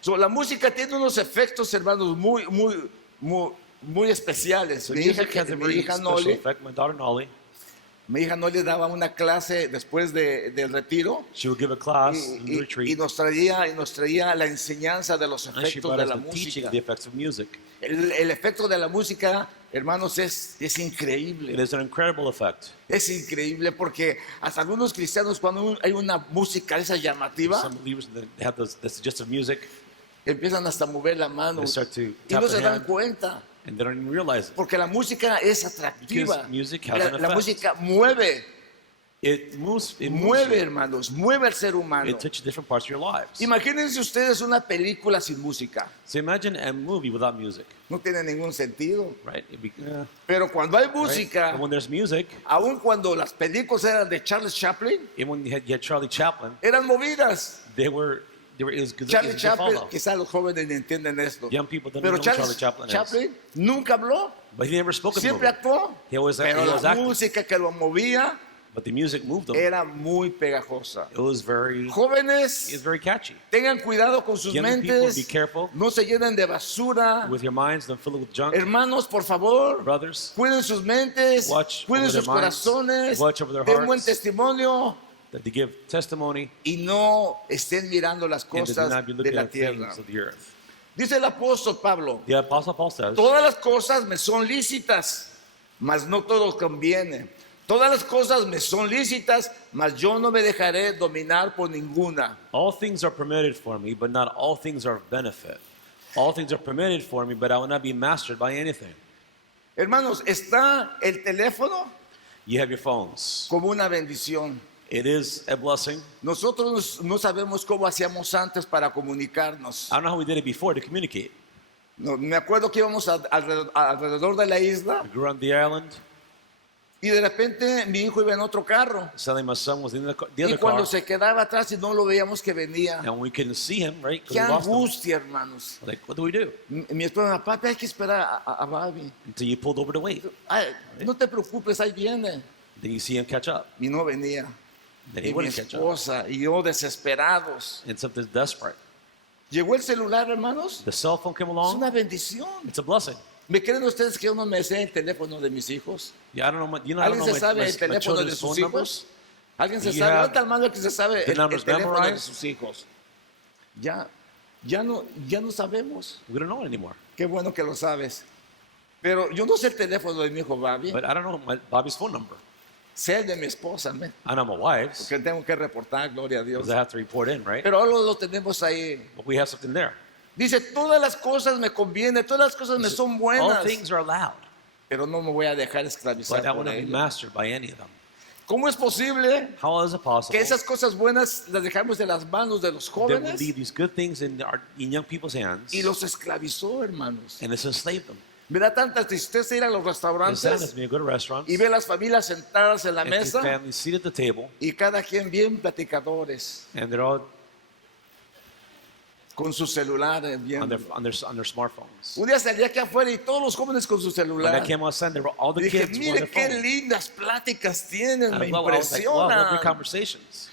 So, la música tiene unos efectos, hermanos, muy especiales. So Mi hija, music has a mi very hija special Noli, effect. My daughter Nolly, daba una clase después del retiro she would give a class in the y retreat, nos traía la enseñanza de los and she efectos brought de us la the teaching música. of the effects of music. El efecto de la música, hermanos, es It increíble. is an incredible effect. Es increíble porque hasta algunos cristianos cuando hay una música esa llamativa, Some believers that have the suggestive music, empiezan hasta a mover la mano they start to y tap no their se dan hand, cuenta and they don't even realize it. porque la música es atractiva. Because music has an La effect. música mueve, It moves mueve, you. hermanos, mueve al ser humano. It touches different parts of your lives. Imagínense ustedes una película sin música. So imagine a movie without music, No tiene ningún sentido. right? Pero cuando hay Right? música, But when there's music, aun cuando las películas eran de Charles Chaplin, even when you had Charlie Chaplin, eran movidas. they were it was good Charlie to Chaplin, follow. quizás los jóvenes ni entienden esto. Young people don't Pero know who Charles Charlie Chaplin is. Chaplin nunca habló, But he never spoke in the siempre movie. actuó. He always Pero he was la acting. música que lo movía But the music moved him. era muy pegajosa. It was Jóvenes, very catchy. tengan cuidado con sus Young people, mentes. be careful. No se llenen de basura. With your minds, don't fill it with junk. Hermanos, por favor, Brothers, cuiden sus mentes, Watch cuiden over their sus minds, corazones, watch over their den buen hearts. testimonio that they give testimony y no estén mirando las and they do cosas not be de looking la at tierra. things of the earth. Dice el apóstol Pablo, The Apostle Paul says, todas las cosas me son lícitas, mas no todo conviene. Todas las cosas me son lícitas, mas yo no me dejaré dominar por ninguna. all things are permitted for me, but not all things are of benefit. All things are permitted for me, but I will not be mastered by anything. Hermanos, está el teléfono You have your phones. como una bendición. It is a blessing. Nosotros no sabemos cómo hacíamos antes para comunicarnos. I don't know how we did it before to communicate. No, me acuerdo que íbamos alrededor de la isla We grew on the island. y de repente mi hijo iba en otro carro. Suddenly my son was in the Y other cuando car, se quedaba atrás y no lo veíamos que venía. and we couldn't see him, right? 'Cause Qué we lost him. angustia, hermanos. Like, what do we do? Mi esposa, papi, hay que esperar a Babi. Until you pulled over to wait. Ay, no te preocupes, ahí viene. Then you see him catch up. Y no venía. Then Y he mi wouldn't catch up. esposa y yo desesperados. And something's desperate. Llegó el celular, hermanos. The cell phone came Es along. una bendición. It's a blessing. ¿Me creen ustedes que yo no me sé el teléfono de mis hijos? Yeah, I don't know. I don't ¿Alguien know se my, sabe my, el my teléfono de children's sus phone numbers. hijos? ¿Alguien se Do you sabe? have ¿Dónde hermano el que se sabe the el numbers teléfono de memorized? sus hijos? Ya no sabemos. We don't know it anymore. Qué bueno que lo sabes. Pero yo no sé el teléfono de mi hijo Babi. But I don't know Bobby's phone number. Sé el de mi esposa, I know my wife's porque tengo que reportar, gloria a Dios. because I have to report in, right? Pero ahora lo tenemos ahí. But we have something there. Dice, todas las cosas me convienen, todas las cosas me son All buenas, things are allowed, pero no me voy a dejar but esclavizar I will por not be ello. mastered by any of them. ¿Cómo es posible How is it possible que esas cosas buenas las dejamos en las manos de los that we jóvenes leave these good things in young people's hands y los esclavizó, hermanos? and it's enslaved them? Me da tanta tristeza ir a los It saddens restaurantes me to go to restaurants y ver las familias sentadas en la and see mesa families seated at the table y cada quien bien platicadores and they're all con sus celulares on viendo. their smartphones. Un día salí aquí afuera y todos los jóvenes con su When celular. I came outside, there were all the Y dije, kids on mire their qué phone. lindas pláticas tienen, And me I was like, wow, what impresionan. great conversations.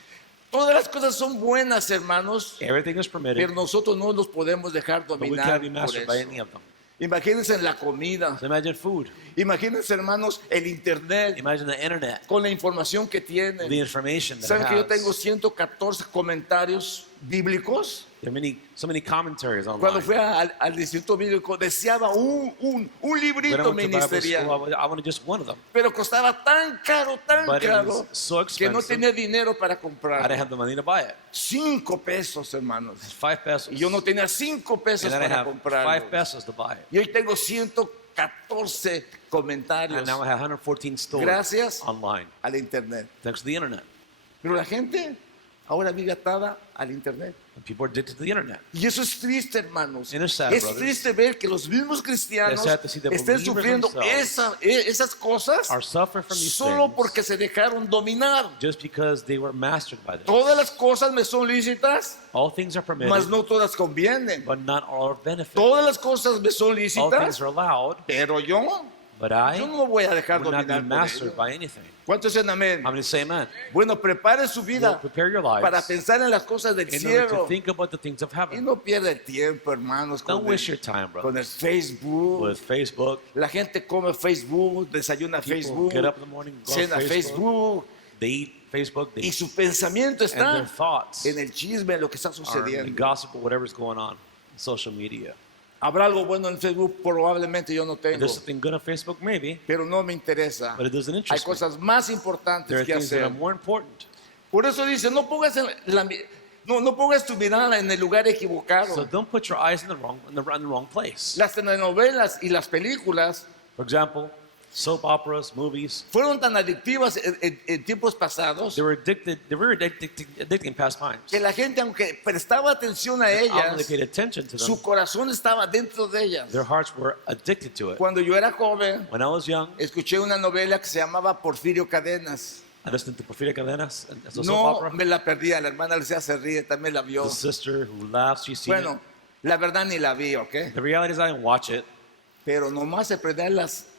Todas las cosas son buenas, hermanos, Everything is permitted, pero nosotros no nos podemos dejar but we dominar can't be por mastered by eso. any of them. Imagínense en la comida. So imagine food. Imagínense, hermanos, el internet Imagine the internet, con la información que tienen. the information that ¿Saben it que yo has. tengo 114 comentarios bíblicos? There are so many commentaries online. Cuando fui al instituto bíblico deseaba un When I librito went to Bible ministerial, school, I wanted just one of them. pero costaba tan caro, But it caro, was so que no expensive. tenía dinero para I comprar. didn't have the money to buy it. 5 pesos, hermanos. It's 5 pesos. Y yo no tenía 5 pesos And then I para have 5 comprarlo. pesos to buy it. Y hoy tengo 114 comentarios And now I have 114 stores gracias online, al internet. thanks to the internet. Pero la gente ahora vive atada al internet. And people are addicted to the internet. Y eso es triste, hermanos. And it's sad, Es brothers. triste ver que los mismos cristianos It's sad to see the estén believers sufriendo themselves esas cosas Are suffering from these solo things porque se dejaron dominar. just because they were mastered by this. Todas las cosas me son lícitas, All things are permitted, mas no todas convienen. but not all are beneficial. Todas las cosas me son All things lícitas, are allowed, pero yo but I no me voy a dejar will not be dominar por mastered ello. by anything. ¿Cuántos dicen amén? I'm going to say amen. Bueno, prepare su vida Prepare your para lives pensar en las cosas del in order to cielo. think about the things of Y heaven. no pierda el tiempo, hermanos, Don't con waste your el, time, con brother. el Facebook. With Facebook, La gente come Facebook, desayuna people Facebook, get up in the morning, go on cena Facebook, They eat Facebook, they y su pensamiento and their está thoughts en el chisme, en lo que está are in the sucediendo. gossip of whatever's going on in social media. Habrá algo bueno en Facebook, probablemente yo no If tengo, there's something good on Facebook, maybe, pero no me interesa. but it doesn't Hay interest me. cosas más There importantes are que things that hacer. are more important. Por eso dice, no pongas tu mirada en el lugar So equivocado. don't put your eyes in the wrong place. Las telenovelas y las películas For example, soap operas, movies, fueron tan adictivas en tiempos pasados they were addicting past times. que la gente, aunque prestaba atención a Often they ellas, paid attention to them. su corazón estaba dentro de ellas. Their hearts were addicted to it. Cuando yo era joven, When I was young, escuché una novela que se llamaba Porfirio Cadenas. I listened to Porfirio Cadenas as a soap No opera. me la perdía, la hermana Lucía se ríe, también la vio. The sister who laughs, she's seen Bueno, la verdad ni la vi, ¿ok? it. The reality is I didn't watch it. Pero nomás se prendía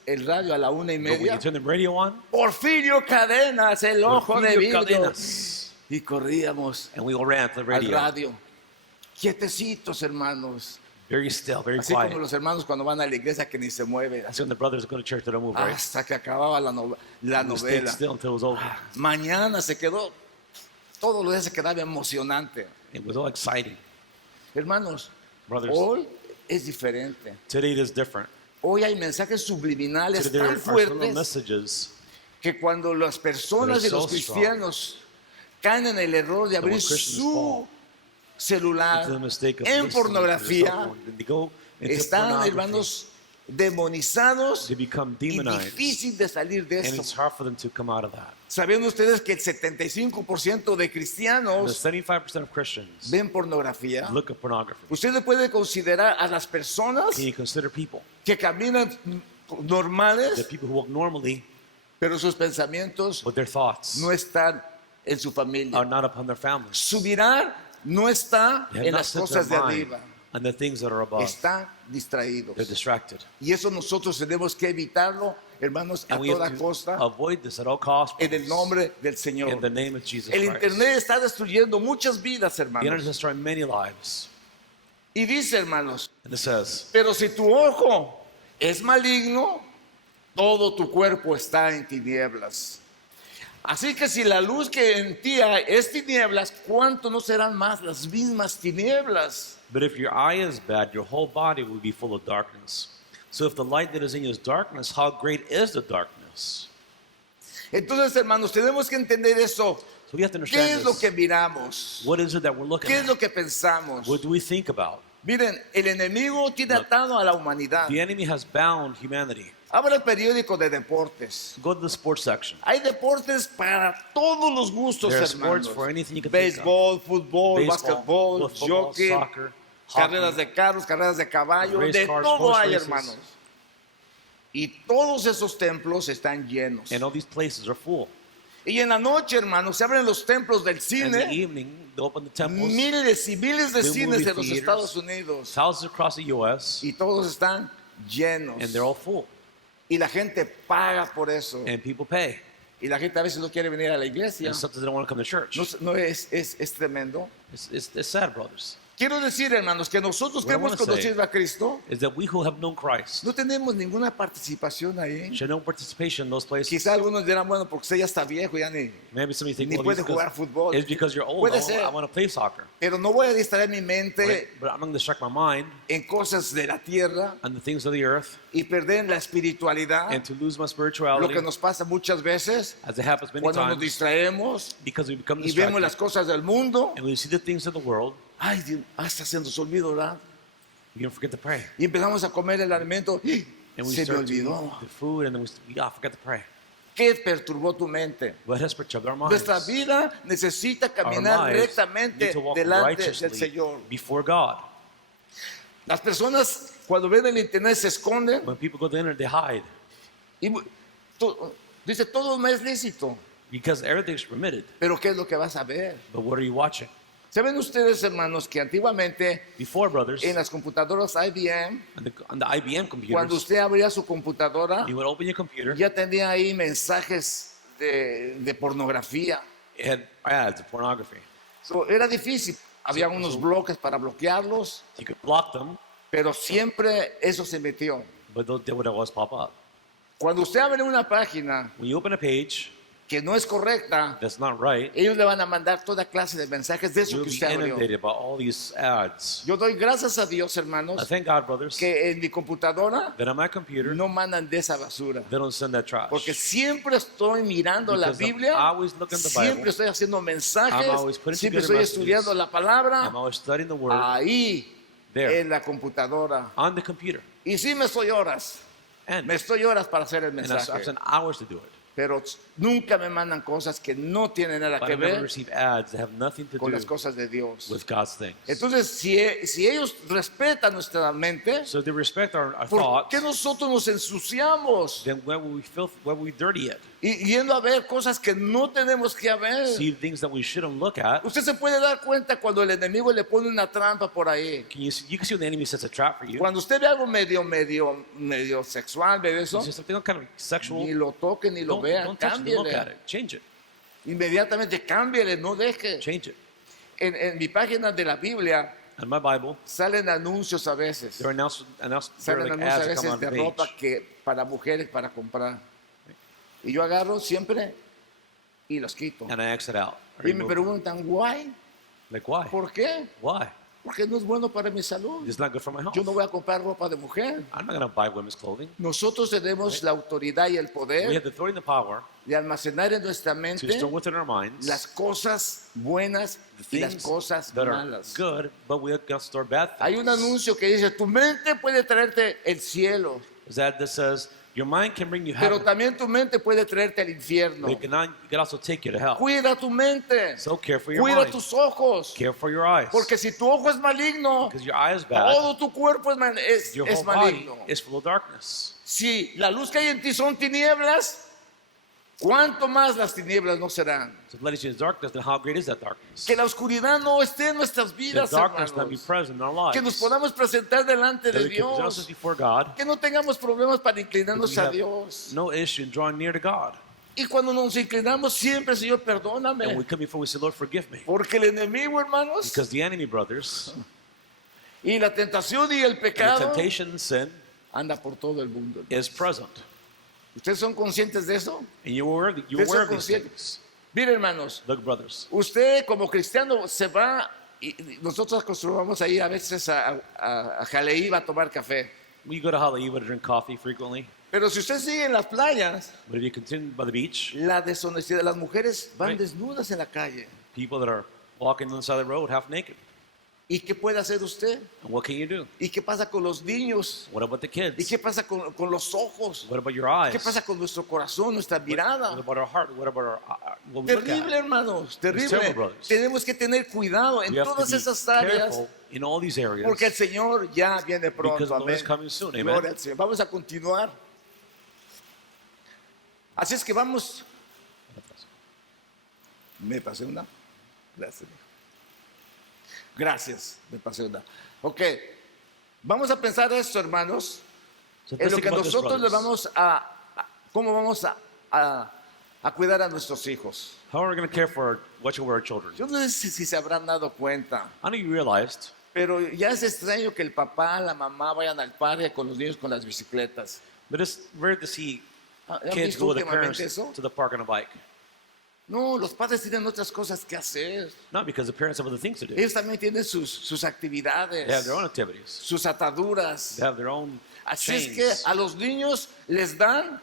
el radio a la 1:30. But when you turn the radio on, Porfirio Cadenas, el ojo de Porfirio vidrio. Cadenas, Y corríamos and we all ran to the al radio. radio. Quietecitos, hermanos. Very still, very Así como quiet. los hermanos cuando van a la iglesia que ni se mueven. That's when the brothers go to church, they don't move, right? Hasta que acababa la We stayed novela. still until it was over. Mañana se quedó, todo lo de se quedaba emocionante. It was all exciting. Hermanos, Brothers, hoy es diferente. today it is different. Hoy hay mensajes subliminales Today there tan are subliminal fuertes messages que cuando las personas y They're los so strong. cristianos caen en el error de that when abrir Christians su fall celular into the mistake of en listening to their pornografía, cell phone, then they go into están, pornography. hermanos, demonizados They become y demonized, difícil de salir de and eso. it's hard for them to come out of that. ¿Saben ustedes que el 75% de The cristianos 75% of Christians ven pornografía? look at pornography. ¿Usted puede considerar a las personas Can you consider people, que caminan the normales, people who walk normally, pero sus pensamientos but their thoughts no están en su familia? are not upon their families? Su mirar no está They have en not las set cosas de their mind arriba, on the things that are above. está distraídos. They're distracted. Y eso nosotros tenemos que evitarlo, hermanos, a And we toda have to costa, avoid this at all costs en el nombre del in Señor. the name of Jesus El Christ. Internet está destruyendo muchas vidas, The internet hermanos. is destroying many lives. Y dice, hermanos, And it says, pero si tu ojo es maligno, todo tu cuerpo está en tinieblas. Así que si la luz que en ti hay es tinieblas, ¿cuánto no serán más las mismas tinieblas? but if your eye is bad, your whole body will be full of darkness. So if the light that is in you is darkness, how great is the darkness? Entonces, hermanos, tenemos que entender eso. So we have to ¿Qué understand es lo que this. miramos? What is it that we're looking ¿Qué es at? lo que pensamos? What do we think about? Miren, el enemigo tiene Look. atado a la humanidad. The enemy has bound humanity. Abra el periódico de deportes. Go to the sports section. Hay deportes para todos los gustos, There are hermanos. sports for anything you can think of. Béisbol, fútbol, Baseball, básquetbol, football, jockey, soccer, carreras hockey, de carros, carreras de caballo, race de cars, todo horse hay, races. hermanos. Y todos esos templos están llenos. And all these places are full. Y en la noche, hermanos, se abren los templos del And in the cine. evening, they open the temples, Miles y miles de the cines movie en los theaters, Estados Unidos. houses across the U.S., Y todos están llenos. and they're all full. Y la gente paga por eso. And people pay. Y la gente a veces no quiere venir a la iglesia. And sometimes they don't want to come to church. No es tremendo. It's sad, brothers. Quiero decir, hermanos, que nosotros que What I hemos wanna say conocido a Cristo, Is that we who have known Christ no tenemos ninguna participación ahí. should no participation in those places. Quizá algunos dirán, bueno, porque usted ya está viejo, ya ni... Maybe somebody think, Ni well, puede it's jugar because, fútbol. it's because you're old. Puede I ser. want to play soccer. Pero no voy a distraer mi mente Right? But I'm not going to distract my mind en cosas de la tierra on the things of the earth y perder la espiritualidad, and to lose my lo spirituality, que nos pasa muchas veces as it happens many cuando nos times, distraemos because we become y vemos distracted las cosas del mundo. and we see the things of the world, Ay, Dios, hasta se nos olvidó orar. we don't forget to pray. Y empezamos a comer el alimento. And we Se me start to eat olvidó. the food, and then we forget to pray. ¿Qué perturbó tu mente? What has perturbed our minds? Nuestra vida necesita Our caminar lives rectamente need to walk delante del righteously Señor. before God. Las personas cuando ven el internet se esconden When people go to the internet, they hide y dice todo me es lícito, because everything's permitted. pero ¿qué es lo que vas a ver? But what are you watching? ¿Saben ustedes, hermanos, que antiguamente Before, brothers, en las computadoras IBM, on the IBM cuando computers, usted abría su computadora, you would open your computer, ya tenía ahí mensajes de pornografía? it had ads of pornography. So, era difícil. Había unos bloques para bloquearlos, You could block them, pero siempre eso se metió. but they would always pop up. Cuando usted abre una página When you open a page que no es correcta, that's not right, ellos le van a mandar toda clase de mensajes de eso you'll que be usted abrió. inundated by all these ads. Yo doy gracias a Dios, I hermanos, thank God, brothers, que en mi computadora that on my computer, no mandan de esa basura. they don't send that trash. Porque siempre estoy mirando la Because I'm Biblia, always looking at the Bible. siempre estoy haciendo mensajes, I'm always putting siempre together estoy messages. estudiando la palabra I'm always studying the Word ahí there, en la computadora. on the computer. Y sí me estoy horas, And, me estoy horas para hacer el and I've mensaje, spent hours to do it. pero nunca me mandan cosas que no tienen nada But que I've never ver received ads that have nothing to con do las cosas de Dios. with God's things. Entonces, si ellos respetan nuestra mente, So they respect our ¿por thoughts, qué nosotros nos ensuciamos then where will we dirty it? y yendo a ver cosas que no tenemos que ver? See things that we shouldn't look at. Usted se puede dar cuenta cuando el enemigo le pone una trampa por ahí. You can see when the enemy sets a trap for you. Cuando usted ve algo medio sexual, ve eso, You see something kind of sexual. ni lo toque ni lo vea, Don't touch it. Look at cámbiele. it. Change it. Inmediatamente cámbiele, no deje. Change it. En mi página de la Biblia In my Bible, salen anuncios a veces. there are there are Salen like anuncios a ads that come veces on de the ropa page. que para mujeres para comprar. Y yo agarro siempre y los quito. And I exit out. I Y me remove them. preguntan, ¿why? Like, why? ¿Por qué? Why? Porque no es bueno para mi salud. It's not good for my health. Yo no voy a comprar ropa de mujer. I'm not going to buy women's clothing. Nosotros tenemos la autoridad y el We have poder the authority and the power de almacenar en nuestra to mente store within our minds las cosas buenas the y las things cosas that are malas. good, but we have to store bad things. Hay un anuncio que dice, tu mente puede traerte el cielo, There's that says, your mind can bring you pero heaven, también tu mente puede traerte al infierno. but it can also take you to hell. Cuida tu mente, So care for your cuida mind. tus ojos, Care for your eyes. porque si tu ojo es maligno, Because your eye is bad, todo tu cuerpo your es whole body maligno. is full of darkness. Si la luz que hay en ti son tinieblas, ¿cuánto más las tinieblas no serán? So if light is darkness, then how great is that darkness? Que la oscuridad no esté en nuestras The vidas, darkness not be hermanos. present in our Que nos lives. podamos presentar delante That de we can present Dios. ourselves before God. Que no tengamos problemas para We inclinarnos a have Dios. no issue in drawing near to God. Y cuando nos inclinamos siempre, Señor, And we perdóname. come before we say, Lord, forgive me. Porque el enemigo, hermanos, Because the enemy, brothers, y la tentación y el and the pecado temptation and sin anda por todo el mundo. is present. ¿Ustedes son conscientes de eso? And you're aware Ustedes son of these conscientes. things. Miren, hermanos, Look, brothers, usted como cristiano se va y nosotros acostumbramos a ir a veces a Jaleí a tomar café. we go to Hollywood to drink coffee frequently. Pero si usted sigue en las playas, But if you continue by the beach, la deshonestidad, las mujeres van Right. desnudas en la calle. people that are walking on the side of the road half naked. ¿Y qué puede hacer usted? And what can you do? ¿Y qué pasa con los niños? What about the ¿Y kids? qué pasa con los ojos? What about your eyes? ¿Qué pasa con nuestro corazón, nuestra What mirada? about our heart? What about what we look Terrible, at? hermanos, terrible, terrible. brothers. Tenemos que tener cuidado en We have to todas be esas áreas careful in all these areas porque el Señor ya viene because pronto. the Lord is Amén. coming soon. Amen. Gloria al Señor. Vamos a continuar. Así es que vamos. Me pasé una. Gracias. Gracias, me pasé una. Ok, vamos a pensar esto, hermanos, So en let's lo think que about this, nosotros le brothers. vamos cómo vamos a cuidar a nuestros hijos. How are we going to care for watching over our children? Yo no sé si se habrán dado cuenta, I know you realized, pero ya es extraño que el papá, la mamá vayan al parque con los niños con las bicicletas. but it's rare to see ¿Han kids visto go with their últimamente parents eso? to the park on a bike. No, los padres tienen otras cosas que hacer. Not because the parents have other things to do. Ellos también tienen sus They have actividades, their own activities. sus ataduras. They have their own Así es que chains. a los niños les dan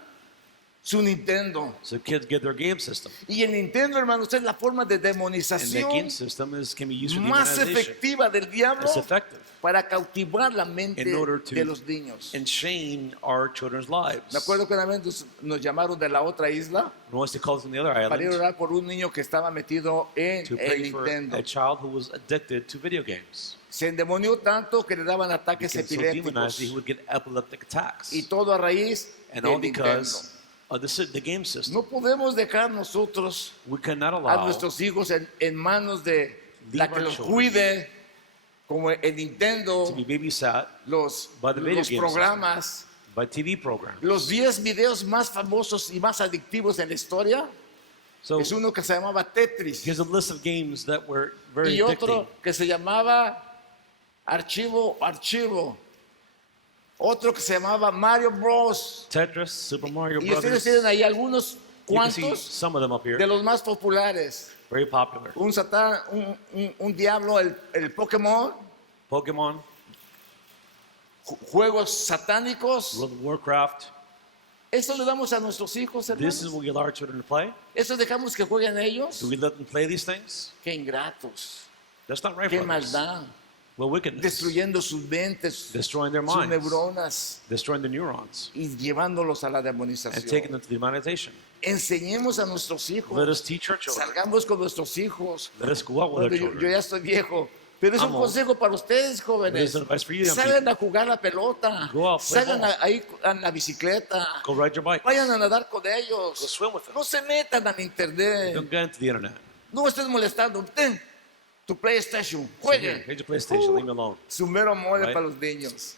su Nintendo. So kids get their game system. Y el Nintendo, hermanos, es la forma de And the game demonización system can be used for más demonization. efectiva del diablo It's effective para cautivar la mente in order to de los niños. enchain our children's lives. Me acuerdo que una vez nos llamaron de la otra isla And once they called us from the other para ir a island orar por un niño que estaba metido en to el pray for Nintendo. a child who was addicted to video games. Se endemonió tanto que le daban ataques Became so demonized epilépticos. that he would get epileptic attacks. Y todo a raíz And del all Nintendo. because of the game system. No podemos dejar nosotros We cannot a allow nuestros hijos en manos de la Leave que our los children cuide, como el Nintendo, to be babysat los by the video game programas, by TV programs. los 10 videos más famosos y más adictivos en la historia. So Es uno que se llamaba Tetris here's a list of games that were very y otro addicting. que se llamaba Archivo. Otro que se llamaba Mario Bros. Tetris, Super Mario Y ustedes Brothers. tienen ahí algunos You can see cuantos some of them up here. de los más populares. Very popular. Un satán, un diablo, el Pokémon, Pokemon, juegos satánicos. World of Warcraft. Eso le damos a nuestros hijos, This is hermanos. what we allow our children to play. Eso dejamos que jueguen ellos. Do we let them play these things? Qué ingratos, That's not right qué for us. maldad. Well, wickedness. Destruyendo sus mentes, Destroying their sus minds. neuronas Destroying the neurons. y llevándolos a la And taking demonización. them to demonization. Enseñemos a nuestros hijos. Let us teach our children. Salgamos con nuestros hijos. Let us go out with our Bueno, yo children. ya estoy viejo, pero es un I'm old. consejo para ustedes, jóvenes. But it's advice for you, young Salgan a jugar la pelota, Go out, play salgan ball. ahí en la bicicleta, Go ride your bike. vayan a nadar con Go ellos. swim with them. No se metan al internet. Don't get into the internet. No estés molestando. Ten tu PlayStation, So here, jueguen. here's your PlayStation. Leave me alone. Su mero mole Right. para los niños.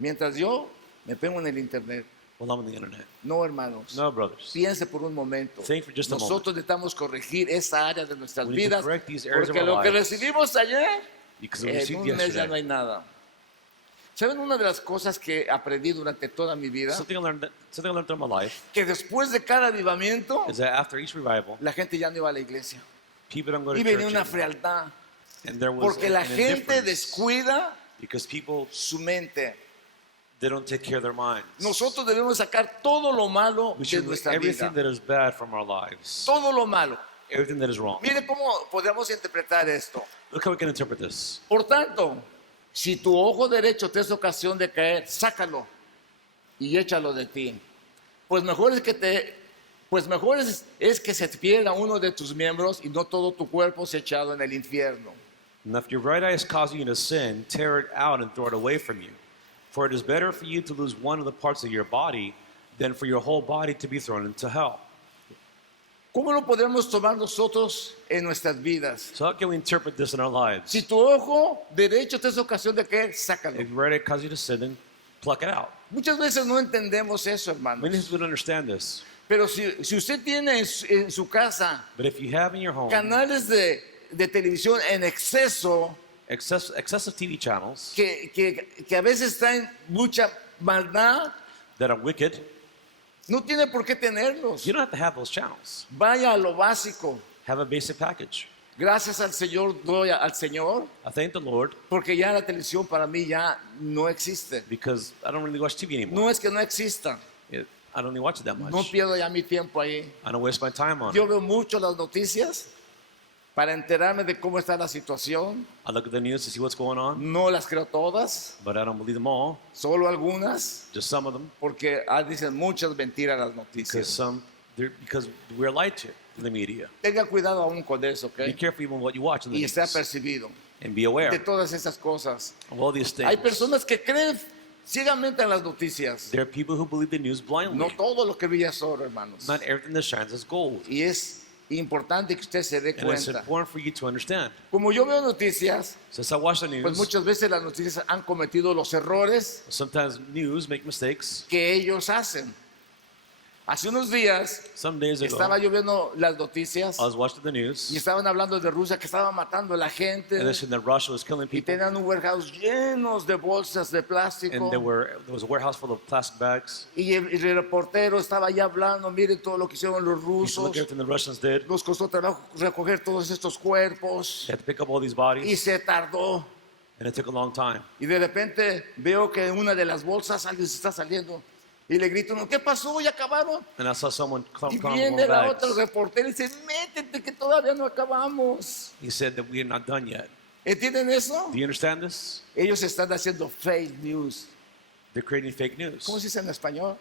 Mientras yo me pego en el internet. Well, I'm on the internet. No, hermanos. No, brothers. Piense por un momento. Think for just a Nosotros necesitamos corregir esa área de nuestras We need to vidas. correct these areas of Porque our lo que lives. recibimos ayer, Because we en received un mes ya no yesterday. hay nada. ¿Saben una de las cosas que aprendí durante toda mi vida? Something I learned through my life Que después de cada avivamiento, is that after each revival, la gente ya no iba a la iglesia. people don't go to Y venía church una anymore. frialdad. And there was Porque la an gente indifference descuida because people, su mente. they don't take care of their minds. Nosotros debemos sacar todo lo malo We de should remove nuestra everything vida. that is bad from our lives. Todo lo malo. Everything that is wrong. Mire cómo podemos interpretar esto. Look how we can interpret this. Por tanto, si tu ojo derecho te es ocasión de caer, sácalo y échalo de ti. Pues mejor es que se te pierda uno de tus miembros y no todo tu cuerpo se echado en el infierno. And if your right eye is causing you to sin, tear it out and throw it away from you. For it is better for you to lose one of the parts of your body than for your whole body to be thrown into hell. ¿Cómo lo podemos tomar nosotros en nuestras vidas? So how can we interpret this in our lives? Si tu ojo derecho te es ocasión de caer, sácalo. If your right eye causes you to sin, then pluck it out. Muchas veces no entendemos eso, Many hermanos. people don't understand this. Pero si usted tiene en su casa But if you have in your home canales de televisión en exceso, excessive TV channels que a veces traen mucha maldad, that are wicked, no tiene por qué tenerlos. you don't have to have those channels. Vaya a lo básico. Have a basic package. Gracias al Señor, doy al Señor, I thank the Lord porque ya la televisión para mí ya no existe. because I don't really watch TV anymore. No es que no exista, I don't really watch it that much. no pierdo ya mi tiempo ahí. I don't waste my time on Yo it. veo mucho las noticias para enterarme de cómo está la situación. I look at the news to see what's going on, No las creo todas, but I don't believe them all. solo algunas, Just some of them, porque dicen muchas mentiras las noticias. because we're lied to in the media. Tenga cuidado aún con eso, Be ¿ok? careful even what you watch in the Y esté news, apercibido and be aware de todas esas cosas. of all these things. Hay personas que creen ciegamente en las noticias. There are people who believe the news blindly. No todo lo que brilla es oro, hermanos. Not everything that shines is gold. Y es importante que usted se dé And it's cuenta. important for you to understand. Como yo veo noticias, Since I watch the pues news, muchas veces las noticias han cometido los errores sometimes news make mistakes. que ellos hacen. Hace unos días Some days ago, estaba yo viendo las noticias I was watching the y news, estaban hablando de Rusia que estaba matando a la gente and they said that Russia was killing y people, tenían un warehouse llenos de bolsas de plástico. and there was a warehouse full of plastic bags. Y el reportero estaba ya hablando, mire todo lo que hicieron los You should rusos. look at everything the Russians did. Nos costó trabajo recoger todos estos cuerpos They had to pick up all these y bodies, se tardó. and it took a long time. Y de repente veo que en una de las bolsas alguien se está saliendo Y le grito, ¿no? ¿Qué pasó? ¿Ya acabaron? And I saw someone Y come viene with la otra bags. reportera y dice, métete que todavía no acabamos. He said that we are not done yet. ¿Entienden eso? Do you understand this? Ellos están haciendo fake news. They're creating fake news. ¿Cómo se dice en español?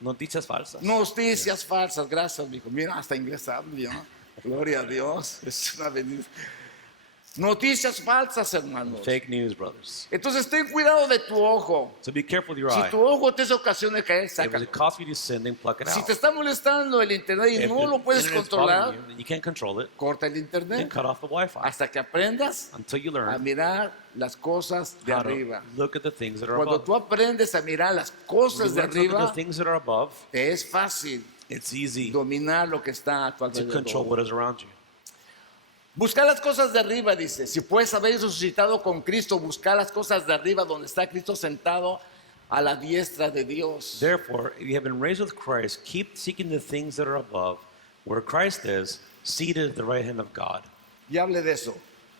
Noticias falsas. Noticias falsas, gracias, mijo. Mira, hasta inglés hablo yo. Gloria a Dios. Es una bendición. Noticias falsas, hermanos. Fake news, brothers. Entonces ten cuidado de tu ojo. So be careful with your Si eye. tu ojo te es ocasión de caer, If sácalo. it causes you to sin, then pluck it Si out. te está molestando el internet y If no the lo puedes internet's controlar, bothering you, and you can't control it, corta el then internet cut off the Wi-Fi hasta que aprendas until you a learn mirar las cosas de how to arriba. look at the things that are Cuando above. tú aprendes a mirar las When cosas you de learn to look at arriba, the things that are above, te es fácil it's easy dominar lo que está a tu to control alrededor. what is around you. Buscar las cosas de arriba, dice. Si puedes haber resucitado con Cristo, buscar las cosas de arriba donde está Cristo sentado a la diestra de Dios. Therefore, if you have been raised with Christ, keep seeking the things that are above, where Christ is, seated at the right hand of God. Ya hablé de eso.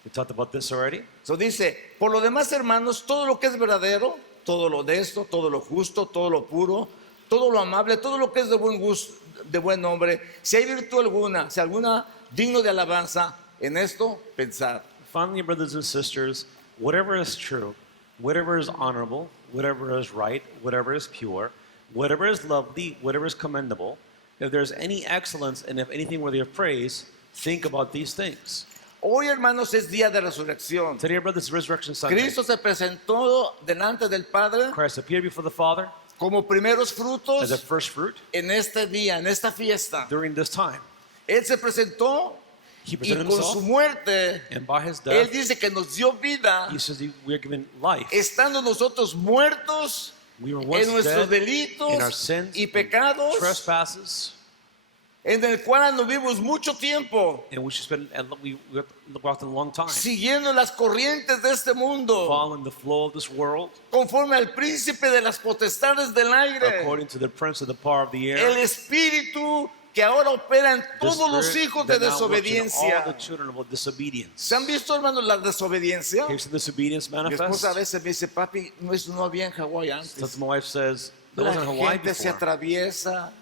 We talked about this already. So dice, por lo demás, hermanos, todo lo que es verdadero, todo lo honesto, todo lo justo, todo lo puro, todo lo amable, todo lo que es de buen gusto, de buen nombre, si hay virtud alguna, si alguna digno de alabanza, en esto pensar. Finally, brothers and sisters, whatever is true, whatever is honorable, whatever is right, whatever is pure, whatever is lovely, whatever is commendable, if there's any excellence and if anything worthy of praise, think about these things. Hoy, hermanos, es día de resurrección. Today, brothers, is Resurrection Sunday. Cristo se presentó delante del Padre Christ appeared before the Father como primeros as a frutos first fruit en este día, en esta fiesta. during this time. Él se presentó He y presented con su himself, muerte, and by his Él death, dice que nos dio vida, he says we are given life. estando nosotros muertos We were once en nuestros dead delitos in our sins, y pecados, trespasses, en el cual nos vimos mucho tiempo and we should spend we walked a long time siguiendo las corrientes de este mundo, following the flow of this world, conforme al príncipe de las potestades del aire, according to the prince of the power of the el air, espíritu que ahora opera en the todos los spirit hijos de that now works in all desobediencia. the children of disobedience. ¿Se han visto, hermanos, la desobediencia? Here's the disobedience Mi esposa a manifest. veces me dice, papi, no había en Hawái So antes. my wife says, that La wasn't Hawaii gente se before. atraviesa,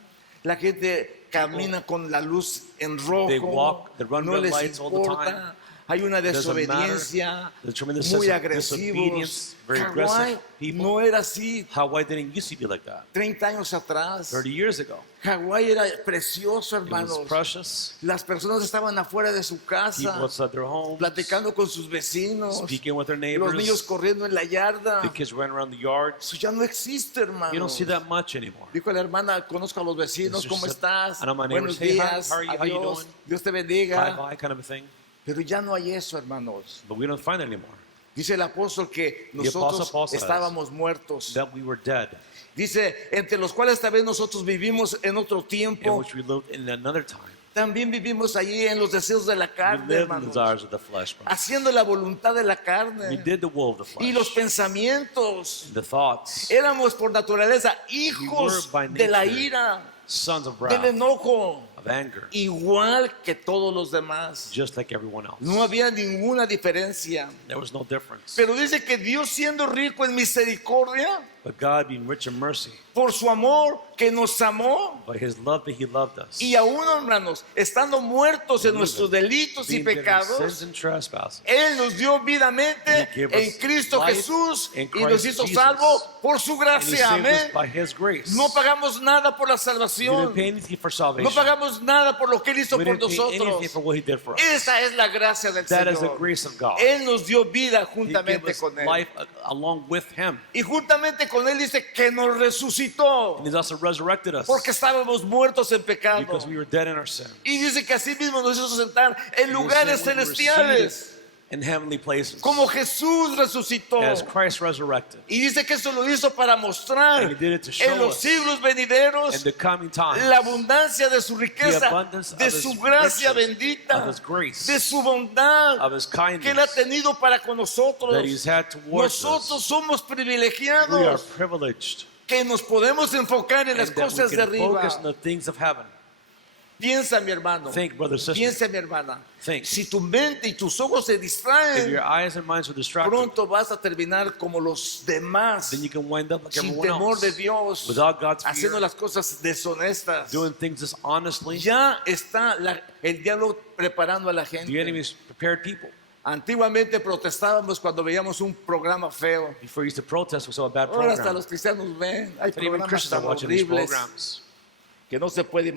la gente camina con la luz en rojo, They walk, they run no red les lights all the importa. time. Hay una Doesn't matter. desobediencia, The tremendous muy sense of agresivos. disobedience, very Hawái aggressive people. no era así Hawaii didn't used to be like that. 30 años atrás. 30 years ago, Hawái era precioso, it was hermanos. precious. Las personas estaban afuera de su People casa, outside their homes, platicando con sus vecinos, speaking with their los niños neighbors. corriendo en la yarda. The kids ran around the yard. Eso ya no existe, hermano. You don't see that much anymore. Dijo la hermana, conozco a los vecinos, It's ¿cómo just estás? I know my Buenos neighbors. Hey, días, how are you? How you adiós, doing? Dios te Bye bendiga. bye kind of a thing. Pero ya no hay eso, hermanos. But we don't find it anymore. Dice el apóstol que The Apostle nosotros Paul says estábamos muertos. That we were dead, Dice, entre los cuales también nosotros vivimos en otro in tiempo. which we lived in another time. También vivimos allí en los deseos de la We carne, lived in the hermanos. desires of the flesh. Bro. Haciendo la voluntad de la We carne. did the will of the Y los flesh. pensamientos. The thoughts, Éramos por naturaleza hijos by de la nature ira, sons of del wrath, enojo. of anger, Igual que todos los demás. just like everyone else. No había ninguna diferencia. There was no difference. Pero dice que Dios, siendo rico en misericordia, But God, being rich in mercy, por su amor que nos amó, by his love that he loved us, y aún, hermanos, estando muertos en Even nuestros delitos y being dead in sins pecados, and trespasses, Él nos dio vidamente He gave en us Cristo life Jesús in y nos Christ hizo Jesus. salvo por su and he gracia. saved us Amén. by his grace. No pagamos nada por la We didn't salvación. pay anything for No salvation. pagamos nada por lo que Él hizo We por didn't pay anything nosotros. for what he did for us. Esa es la gracia del That is the Señor. grace of God. Él nos dio vida He gave juntamente us con Él. life along with him. Y juntamente con Él dice que nos resucitó. And he's also resurrected us Porque estábamos muertos en pecado. because we were dead in our sin. Y dice que así mismo nos hizo sentar en He lugares said we were celestiales. seated in heavenly places Como Jesús resucitó. as Christ resurrected. Y dice que eso lo hizo para mostrar And he did it to show en los us siglos In venideros the coming times, la abundancia de su the riqueza, abundance de of su his gracia riches, bendita, of his grace, de su bondad of his que Él ha kindness tenido para con nosotros. that he's had towards Nosotros us. somos We are privilegiados privileged que nos podemos enfocar en las and that we cosas de can arriba. focus on the things of heaven. Piensa, mi hermano. Think, brother, sister. Piensa, mi hermana. Think. Si tu mente y tus ojos se If distraen, your eyes and minds are distracted, pronto vas a terminar como los demás, then you can wind up like sin everyone temor else, de Dios, without God's fear, haciendo las cosas deshonestas. doing things dishonestly. Ya está el diablo preparando a la The gente. enemy's prepared people. Antiguamente protestábamos cuando veíamos un programa feo. Before you used to protest, we saw a bad Ahora hasta program. los cristianos ven, hay And even programas Christians are tan watching these horribles programs. que no se puede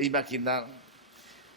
imaginar.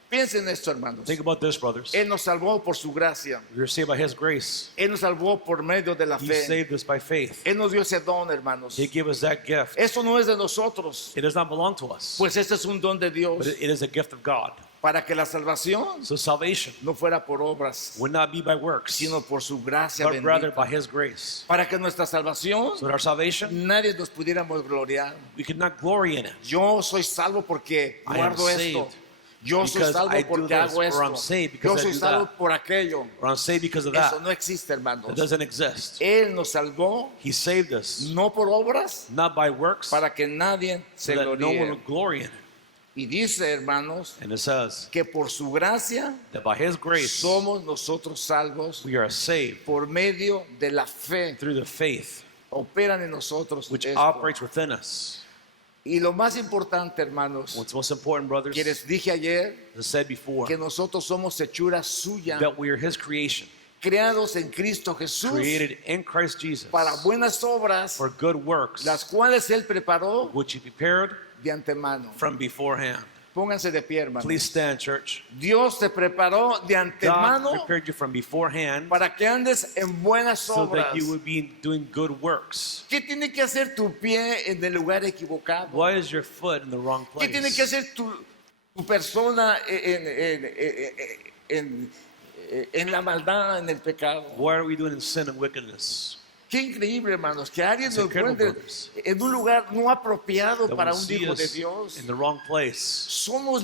Piensen en esto, hermanos. Think about this, brothers. Él nos salvó por su gracia. We are saved by His grace. Él nos salvó por medio de la He fe. saved us by faith. Él nos dio ese don, hermanos. He gave us that gift. Esto no es de nosotros, It does not belong to us, pues este es un don de Dios but it is a gift of God. para que la salvación So salvation no fuera por obras, would not be by works, sino por su gracia but rather bendita. by His grace. Para que nuestra salvación So that our salvation, nadie nos pudiéramos gloriar. we could not glory in it. Yo soy salvo porque I am guardo esto. saved Yo soy because salvo I do porque this, hago or I'm esto. saved because Yo I soy do salvo that. por aquello. Or I'm saved because of that. Eso no existe, It hermanos. doesn't exist. Él nos salvó He saved us, no por obras not by works, para que nadie so se that no one gloríe. will glory in it. Y dice, hermanos, And it says que por su gracia that by His grace, somos nosotros salvos we are saved por medio de la fe. through the faith Operan en nosotros which esto. operates within us. Y lo más importante, hermanos, What's most important, brothers, que les dije ayer, as I said before, que nosotros somos hechura suya, that we are His creation, creados en Cristo Jesús created in Christ Jesus para buenas obras, for good works, las cuales Él preparó which He prepared de antemano. from beforehand. Pónganse de pie, hermanos. Please stand, church. Dios te preparó de God antemano prepared you from beforehand para que andes en buenas so obras. that you would be doing good works. ¿Qué tiene que hacer tu pie en el lugar equivocado? Why is your foot in the wrong ¿Qué tiene que place? hacer tu persona en la maldad, en el pecado? Why are we doing in sin and wickedness? Qué increíble, hermanos, que alguien It's nos incredible, encuentre brothers. en un lugar no apropiado That para will un see hijo de us Dios. in the wrong place. Somos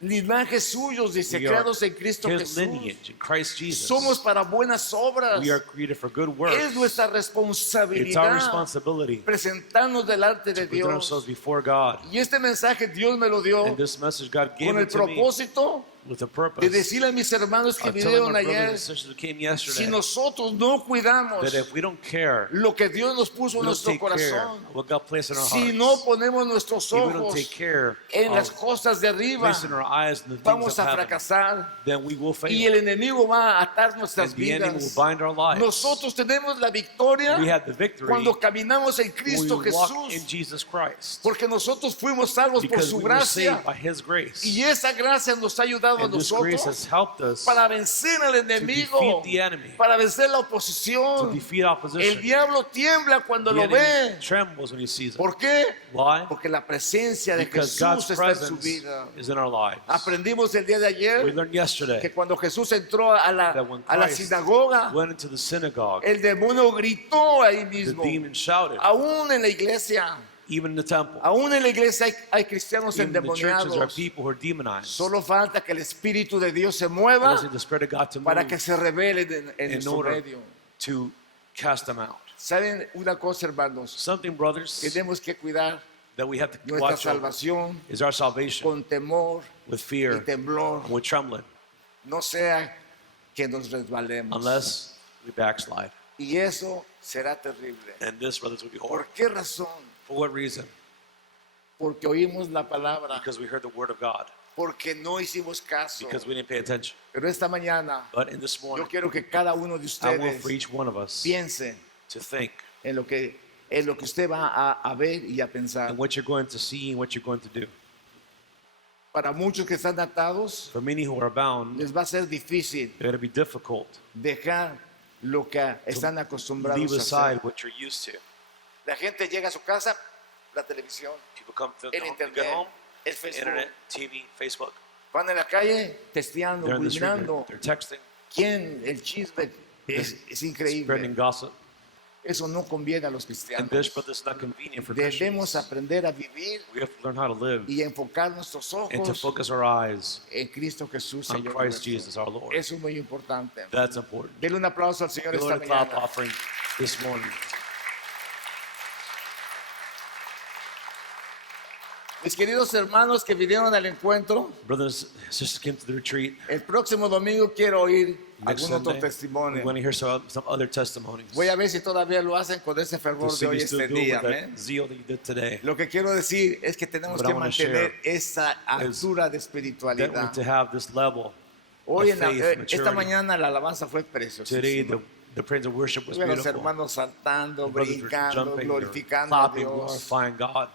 linajes suyos, dice, We are creados en Cristo His Jesús. lineage in Christ Jesus. Somos para buenas obras. We are created for good Es works. nuestra It's our responsabilidad responsibility presentarnos delante de to present Dios. ourselves before God. Y este mensaje Dios me lo dio And this message God gave con el it to me propósito with a de purpose. decirle a mis hermanos que I'm telling vinieron my brothers ayer, and sisters who came si yesterday nosotros no cuidamos that if we don't care, lo que Dios nos puso we en don't nuestro take care corazón, of what God placed in our si hearts, no ponemos nuestros if we don't ojos take care en las of cosas de arriba, placing our eyes in the things vamos of a heaven, fracasar then we will fail. y el enemigo va a atar nuestras And the enemy will vidas. bind our lives. Nosotros tenemos la victoria We have the victory cuando caminamos en when Cristo we walk in Jesús, Jesus Christ. porque nosotros fuimos salvos por Because su we were gracia saved by His grace. y esa gracia nos ha ayudado a And this grace nosotros has helped us para vencer al enemigo, defeat the enemy, para vencer la to oposición. defeat El opposition. diablo tiembla cuando The lo enemy ve. trembles when he sees it. ¿Por qué? Why? Porque la presencia de Because Jesús God's está en su presence vida. is in our lives. Aprendimos el día de We ayer learned yesterday que cuando Jesús entró a that when la Christ sinagoga, went into the synagogue, el demonio gritó ahí the mismo. demon shouted, Aún en la iglesia, even in the temple. aún en la iglesia hay cristianos Even in the churches are endemoniados. people who are demonized. Solo falta que el Espíritu de Dios se We mueva just need the Spirit of God to para move que se revelen en in nuestro order medio. to cast them out. ¿Saben una cosa, hermanos? Something, brothers, Tenemos que cuidar that we have to nuestra watch over salvación is our salvation con temor with y fear temblor. and with trembling, No sea que nos resbalemos. unless we backslide. Y eso será terrible. And this, brothers, will be ¿Por horrible. qué razón? For what reason? Porque oímos la palabra, Because we heard the word of God. porque no hicimos caso. Because we didn't pay attention. Pero esta mañana But in this yo morning, quiero que cada uno de I want ustedes for each one of us piense to think en lo que usted va a ver y a pensar. and what you're going to see and what you're going to do. Para muchos que están atados, For many who are bound, les va a ser difícil it's going to be difficult dejar lo que están leave acostumbrados a aside hacer. what you're used to. La gente llega a su casa, la televisión, People come to el home, they internet, get home, el Facebook, internet, TV, Facebook. van en la calle testeando, They're in the street, bulminando. they're texting, ¿Quién? El chisme es spreading increíble. gossip. Eso no conviene a los And cristianos. this, but this is not convenient for Debemos Christians. aprender a vivir We have to learn how to live y enfocar nuestros and to ojos focus our eyes en Cristo Jesús, on Señor Christ nuestro. Jesus, our Lord. Eso es muy importante. That's important. Denle un aplauso al Señor Give esta Lord a clap mañana. offering this morning. Mis queridos hermanos que vinieron al encuentro, Brothers and sisters came to the retreat. el próximo domingo quiero oír Next algún otro Sunday, we testimonio. want to hear some other testimonies. Voy a ver si todavía lo hacen con ese To fervor see de if hoy you still este do it día. with Amén. that zeal that you did today. Lo que quiero decir es que tenemos But I que wanna mantener share esa altura de That espiritualidad. we're to have this level Hoy of en la- faith, esta maturity. mañana la alabanza fue Today, preciosísima. the praise and worship was Tuve a los beautiful. hermanos saltando, The brothers were brincando, jumping, they were glorificando a clapping, Dios. glorifying God.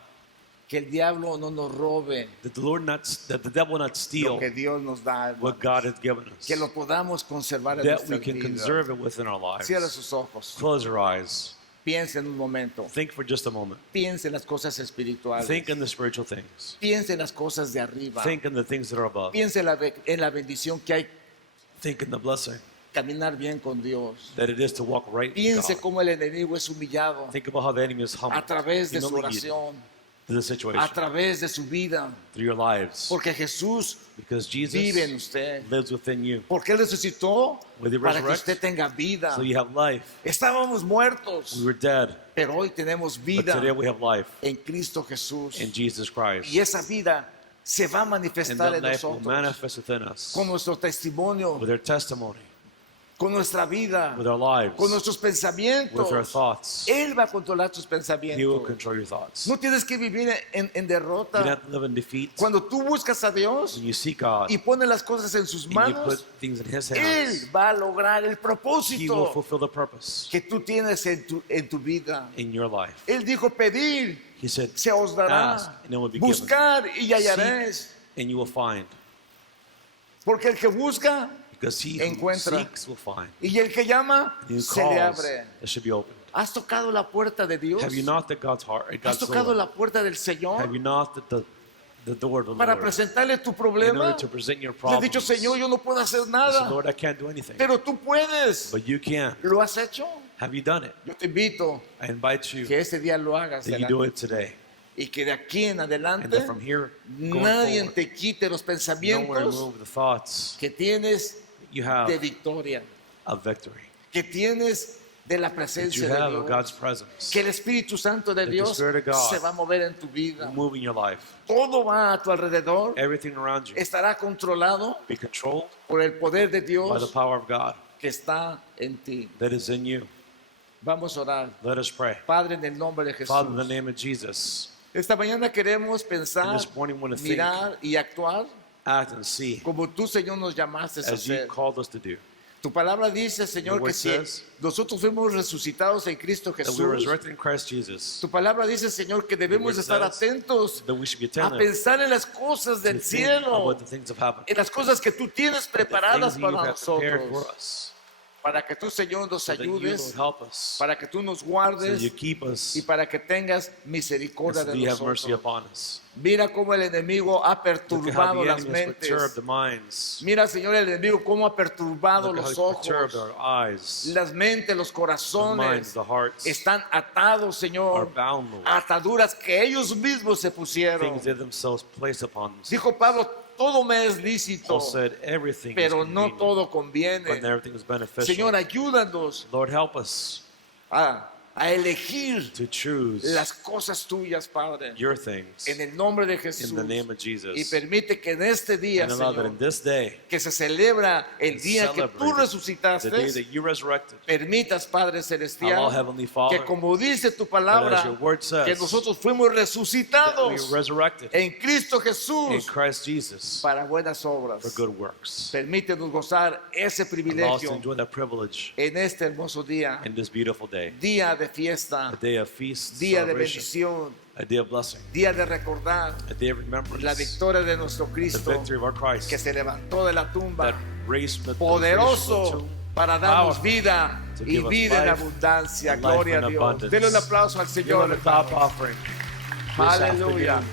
Que el diablo no nos robe That the devil not lo steal que Dios nos da, what hermanos. God has given us. Que lo podamos conservar en That we nuestras can vidas. conserve it within our lives. Cierra sus ojos. Close your eyes. Piensa en un momento. Think for just a moment. Piensa en las cosas espirituales. Think in the spiritual things. Piensa en las cosas de arriba. Think in the things that are above. Piensa en la bendición que hay Think in the blessing caminar bien con Dios. that it is to walk right with Piense God. cómo el enemigo es humillado Think about how the enemy is humbled, a través de su humiliated oración, to the a situation, través de su vida. through your lives. Porque Jesús Because Jesus vive en usted. lives within you. Porque Él resucitó When he para que resurrects, usted tenga vida. So you have life. Estábamos muertos, We were dead, pero hoy tenemos but vida today we have life en Cristo Jesús. in Jesus Christ. Y esa vida se va a And manifestar that en life will nosotros manifest within us con nuestro testimonio, with our testimony, con nuestra vida, with our lives, con nuestros with our pensamientos. thoughts. Él va a controlar tus He will pensamientos. control your thoughts. No tienes que vivir en You don't derrota. have to live in defeat. Cuando tú buscas a Dios When you seek God y pones las cosas en sus and you put manos, things in His Él hands, va a lograr el He will propósito fulfill the purpose que tú tienes en tu vida. in your life. Él dijo, pedir, He said, se os dará. ask, and it will be given. Buscar y hallaréis. And you will find. Porque el que busca Because he who Encuentra. seeks will find. y el que llama, And who se le calls, abre. it should be opened. ¿Has tocado la puerta de Dios? Have you knocked at God's heart, at ¿Has God's tocado door? la puerta del Have Señor you knocked at the door of the para Lord presentarle tu in problema? order to present your Le has problems? dicho, Señor, yo no puedo hacer I said, nada, Lord, I can't do anything. pero tú puedes. But you can. ¿Lo has hecho? Have you done it? Yo te invito I invite you que ese día lo hagas that you do delante. it today. Y que de aquí en And adelante that from here going nadie forward, te quite los no one pensamientos remove the thoughts que tienes you have de victoria, of victory, que tienes de la that presencia you de have of God's Dios, presence, que el Espíritu Santo de the Dios Spirit of God se va a mover en tu vida. will move in your life. Todo va a tu alrededor, Everything around you estará controlado be controlled por el poder de by the Dios power of God que está en ti. that is in you. Vamos a orar. Let us pray. Padre, en el nombre de Father, in the Jesús. name of Jesus, Esta mañana queremos pensar, And this morning we wanna think. mirar y actuar act and see como tú, Señor, nos llamaste a as you hacer. called us to do. Tu palabra dice, Señor, word que si says nosotros fuimos resucitados en Cristo That we were Jesús, resurrected in Christ Jesus, tu palabra dice, Señor, que debemos word estar says atentos that we should be a attentive pensar en las cosas to del think cielo, about the things of heaven, en las cosas que tú tienes the preparadas things that you para have prepared for nosotros, us, para que tú, Señor, nos so that you will ayudes, help us, para que tú nos so guardes that you keep us, y para que tengas and misericordia so that de you have mercy nosotros. upon us. Mira cómo el enemigo ha Look at how perturbado the las enemy has perturbed mentes. the minds. Mira, Señor, el enemigo cómo ha perturbado Look at how los he's perturbed ojos, our eyes, las mentes, los the minds, corazones. the hearts, Están atados, are Señor, bound, Lord. a ataduras que ellos mismos se pusieron. Things they themselves place upon themselves. Dijo Pablo, todo me es lícito, Paul said everything is pero no convenient, todo but conviene. everything is beneficial. Señor, ayúdanos Lord, help us a elegir to choose las cosas tuyas, Padre, your things en el nombre de in Jesús. the name of Y Jesus. permite que en este día, And allow that in Señor, this day, que se celebra el and día que tú celebrate the day resucitaste, that you resurrected, permitas, Padre allow Celestial, Heavenly Father, que como dice tu that palabra, as your word says, que nosotros fuimos that we resucitados were resurrected en Cristo in Jesús Christ Jesus para buenas for obras. good works. Permítenos gozar ese Allow us to privilegio enjoy that privilege en este hermoso día, in this beautiful day, día de fiesta, a day of feast, día de celebration, bendición, a day of blessing, día de recordar a day of remembrance, la victoria de nuestro the Cristo victory of our Christ, que se levantó de la that tumba, raised the poderoso para darnos powerful vida to y give us vida en life abundancia. and life Gloria in a Dios. abundance. Denle un aplauso al Give Señor. him a top hermanos. offering this Aleluya. afternoon.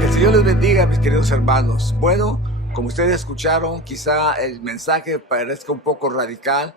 Que el Señor les bendiga, mis queridos hermanos. Bueno, como ustedes escucharon, quizá el mensaje parezca un poco radical,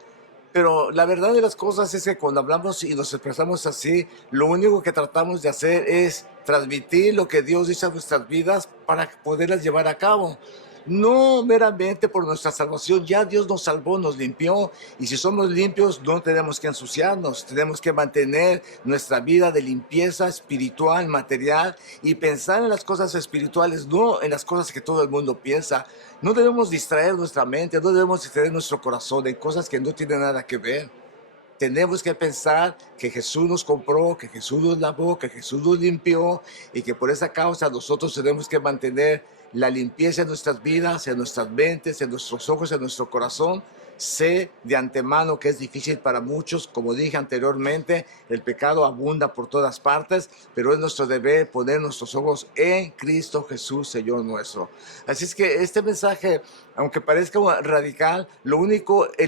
pero la verdad de las cosas es que cuando hablamos y nos expresamos así, lo único que tratamos de hacer es transmitir lo que Dios dice a nuestras vidas para poderlas llevar a cabo. no meramente por nuestra salvación. Ya Dios nos salvó, nos limpió, y si somos limpios no tenemos que ensuciarnos, tenemos que mantener nuestra vida de limpieza espiritual, material, y pensar en las cosas espirituales, no en las cosas que todo el mundo piensa. No debemos distraer nuestra mente, no debemos distraer nuestro corazón en cosas que no tienen nada que ver. Tenemos que pensar que Jesús nos compró, que Jesús nos lavó, que Jesús nos limpió, y que por esa causa nosotros tenemos que mantener la limpieza en nuestras vidas, en nuestras mentes, en nuestros ojos, en nuestro corazón. Sé de antemano que es difícil para muchos. Como dije anteriormente, el pecado abunda por todas partes, pero es nuestro deber poner nuestros ojos en Cristo Jesús, Señor nuestro. Así es que este mensaje, aunque parezca radical, el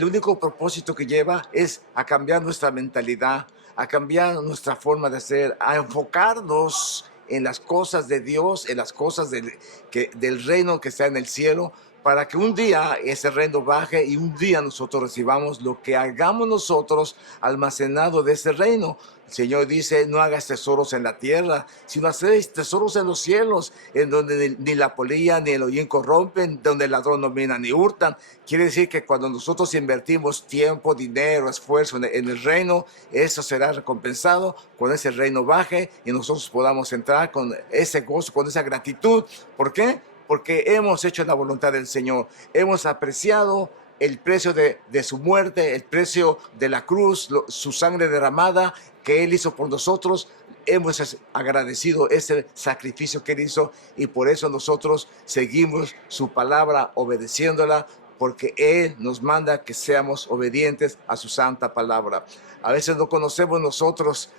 único propósito que lleva es a cambiar nuestra mentalidad, a cambiar nuestra forma de ser, a enfocarnos en las cosas de Dios, en las cosas del reino que está en el cielo, para que un día ese reino baje y un día nosotros recibamos lo que hagamos nosotros almacenado de ese reino. El Señor dice: no hagas tesoros en la tierra, sino hacéis tesoros en los cielos, en donde ni la polilla ni el hollín corrompen, donde el ladrón no mina ni hurtan. Quiere decir que cuando nosotros invertimos tiempo, dinero, esfuerzo en el reino, eso será recompensado cuando ese reino baje y nosotros podamos entrar con ese gozo, con esa gratitud. ¿Por qué? Porque hemos hecho la voluntad del Señor, hemos apreciado el precio de su muerte, el precio de la cruz, su sangre derramada que Él hizo por nosotros. Hemos agradecido ese sacrificio que Él hizo, y por eso nosotros seguimos su palabra, obedeciéndola, porque Él nos manda que seamos obedientes a su santa palabra. A veces no conocemos nosotros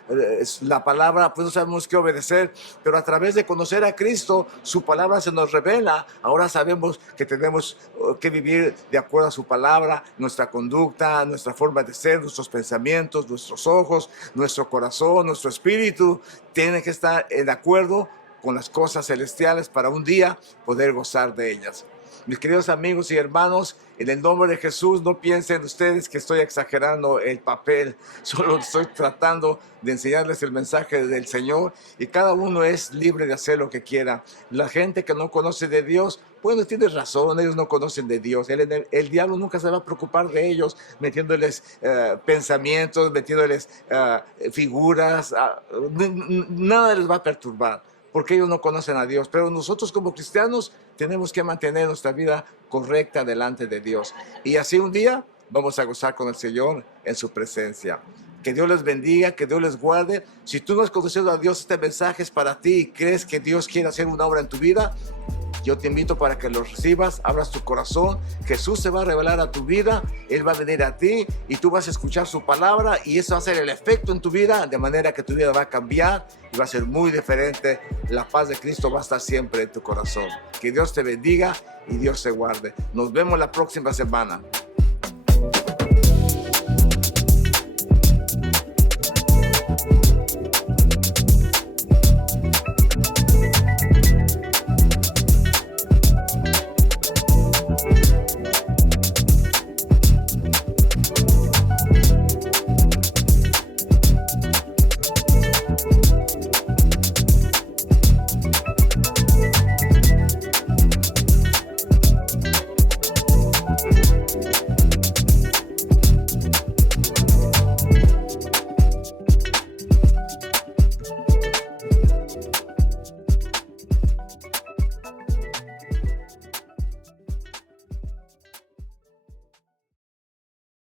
la palabra, pues no sabemos qué obedecer, pero a través de conocer a Cristo, su palabra se nos revela. Ahora sabemos que tenemos que vivir de acuerdo a su palabra, nuestra conducta, nuestra forma de ser, nuestros pensamientos, nuestros ojos, nuestro corazón, nuestro espíritu, tienen que estar de acuerdo con las cosas celestiales para un día poder gozar de ellas. Mis queridos amigos y hermanos, en el nombre de Jesús, no piensen ustedes que estoy exagerando el papel. Solo estoy tratando de enseñarles el mensaje del Señor, y cada uno es libre de hacer lo que quiera. La gente que no conoce de Dios, bueno, tiene razón, ellos no conocen de Dios. El diablo nunca se va a preocupar de ellos, metiéndoles pensamientos, metiéndoles figuras. Nada les va a perturbar, porque ellos no conocen a Dios. Pero nosotros como cristianos tenemos que mantener nuestra vida correcta delante de Dios. Y así un día vamos a gozar con el Señor en su presencia. Que Dios les bendiga, que Dios les guarde. Si tú no has conocido a Dios, este mensaje es para ti y crees que Dios quiere hacer una obra en tu vida, yo te invito para que lo recibas, abras tu corazón. Jesús se va a revelar a tu vida, Él va a venir a ti y tú vas a escuchar su palabra, y eso va a hacer el efecto en tu vida, de manera que tu vida va a cambiar y va a ser muy diferente. La paz de Cristo va a estar siempre en tu corazón. Que Dios te bendiga y Dios te guarde. Nos vemos la próxima semana.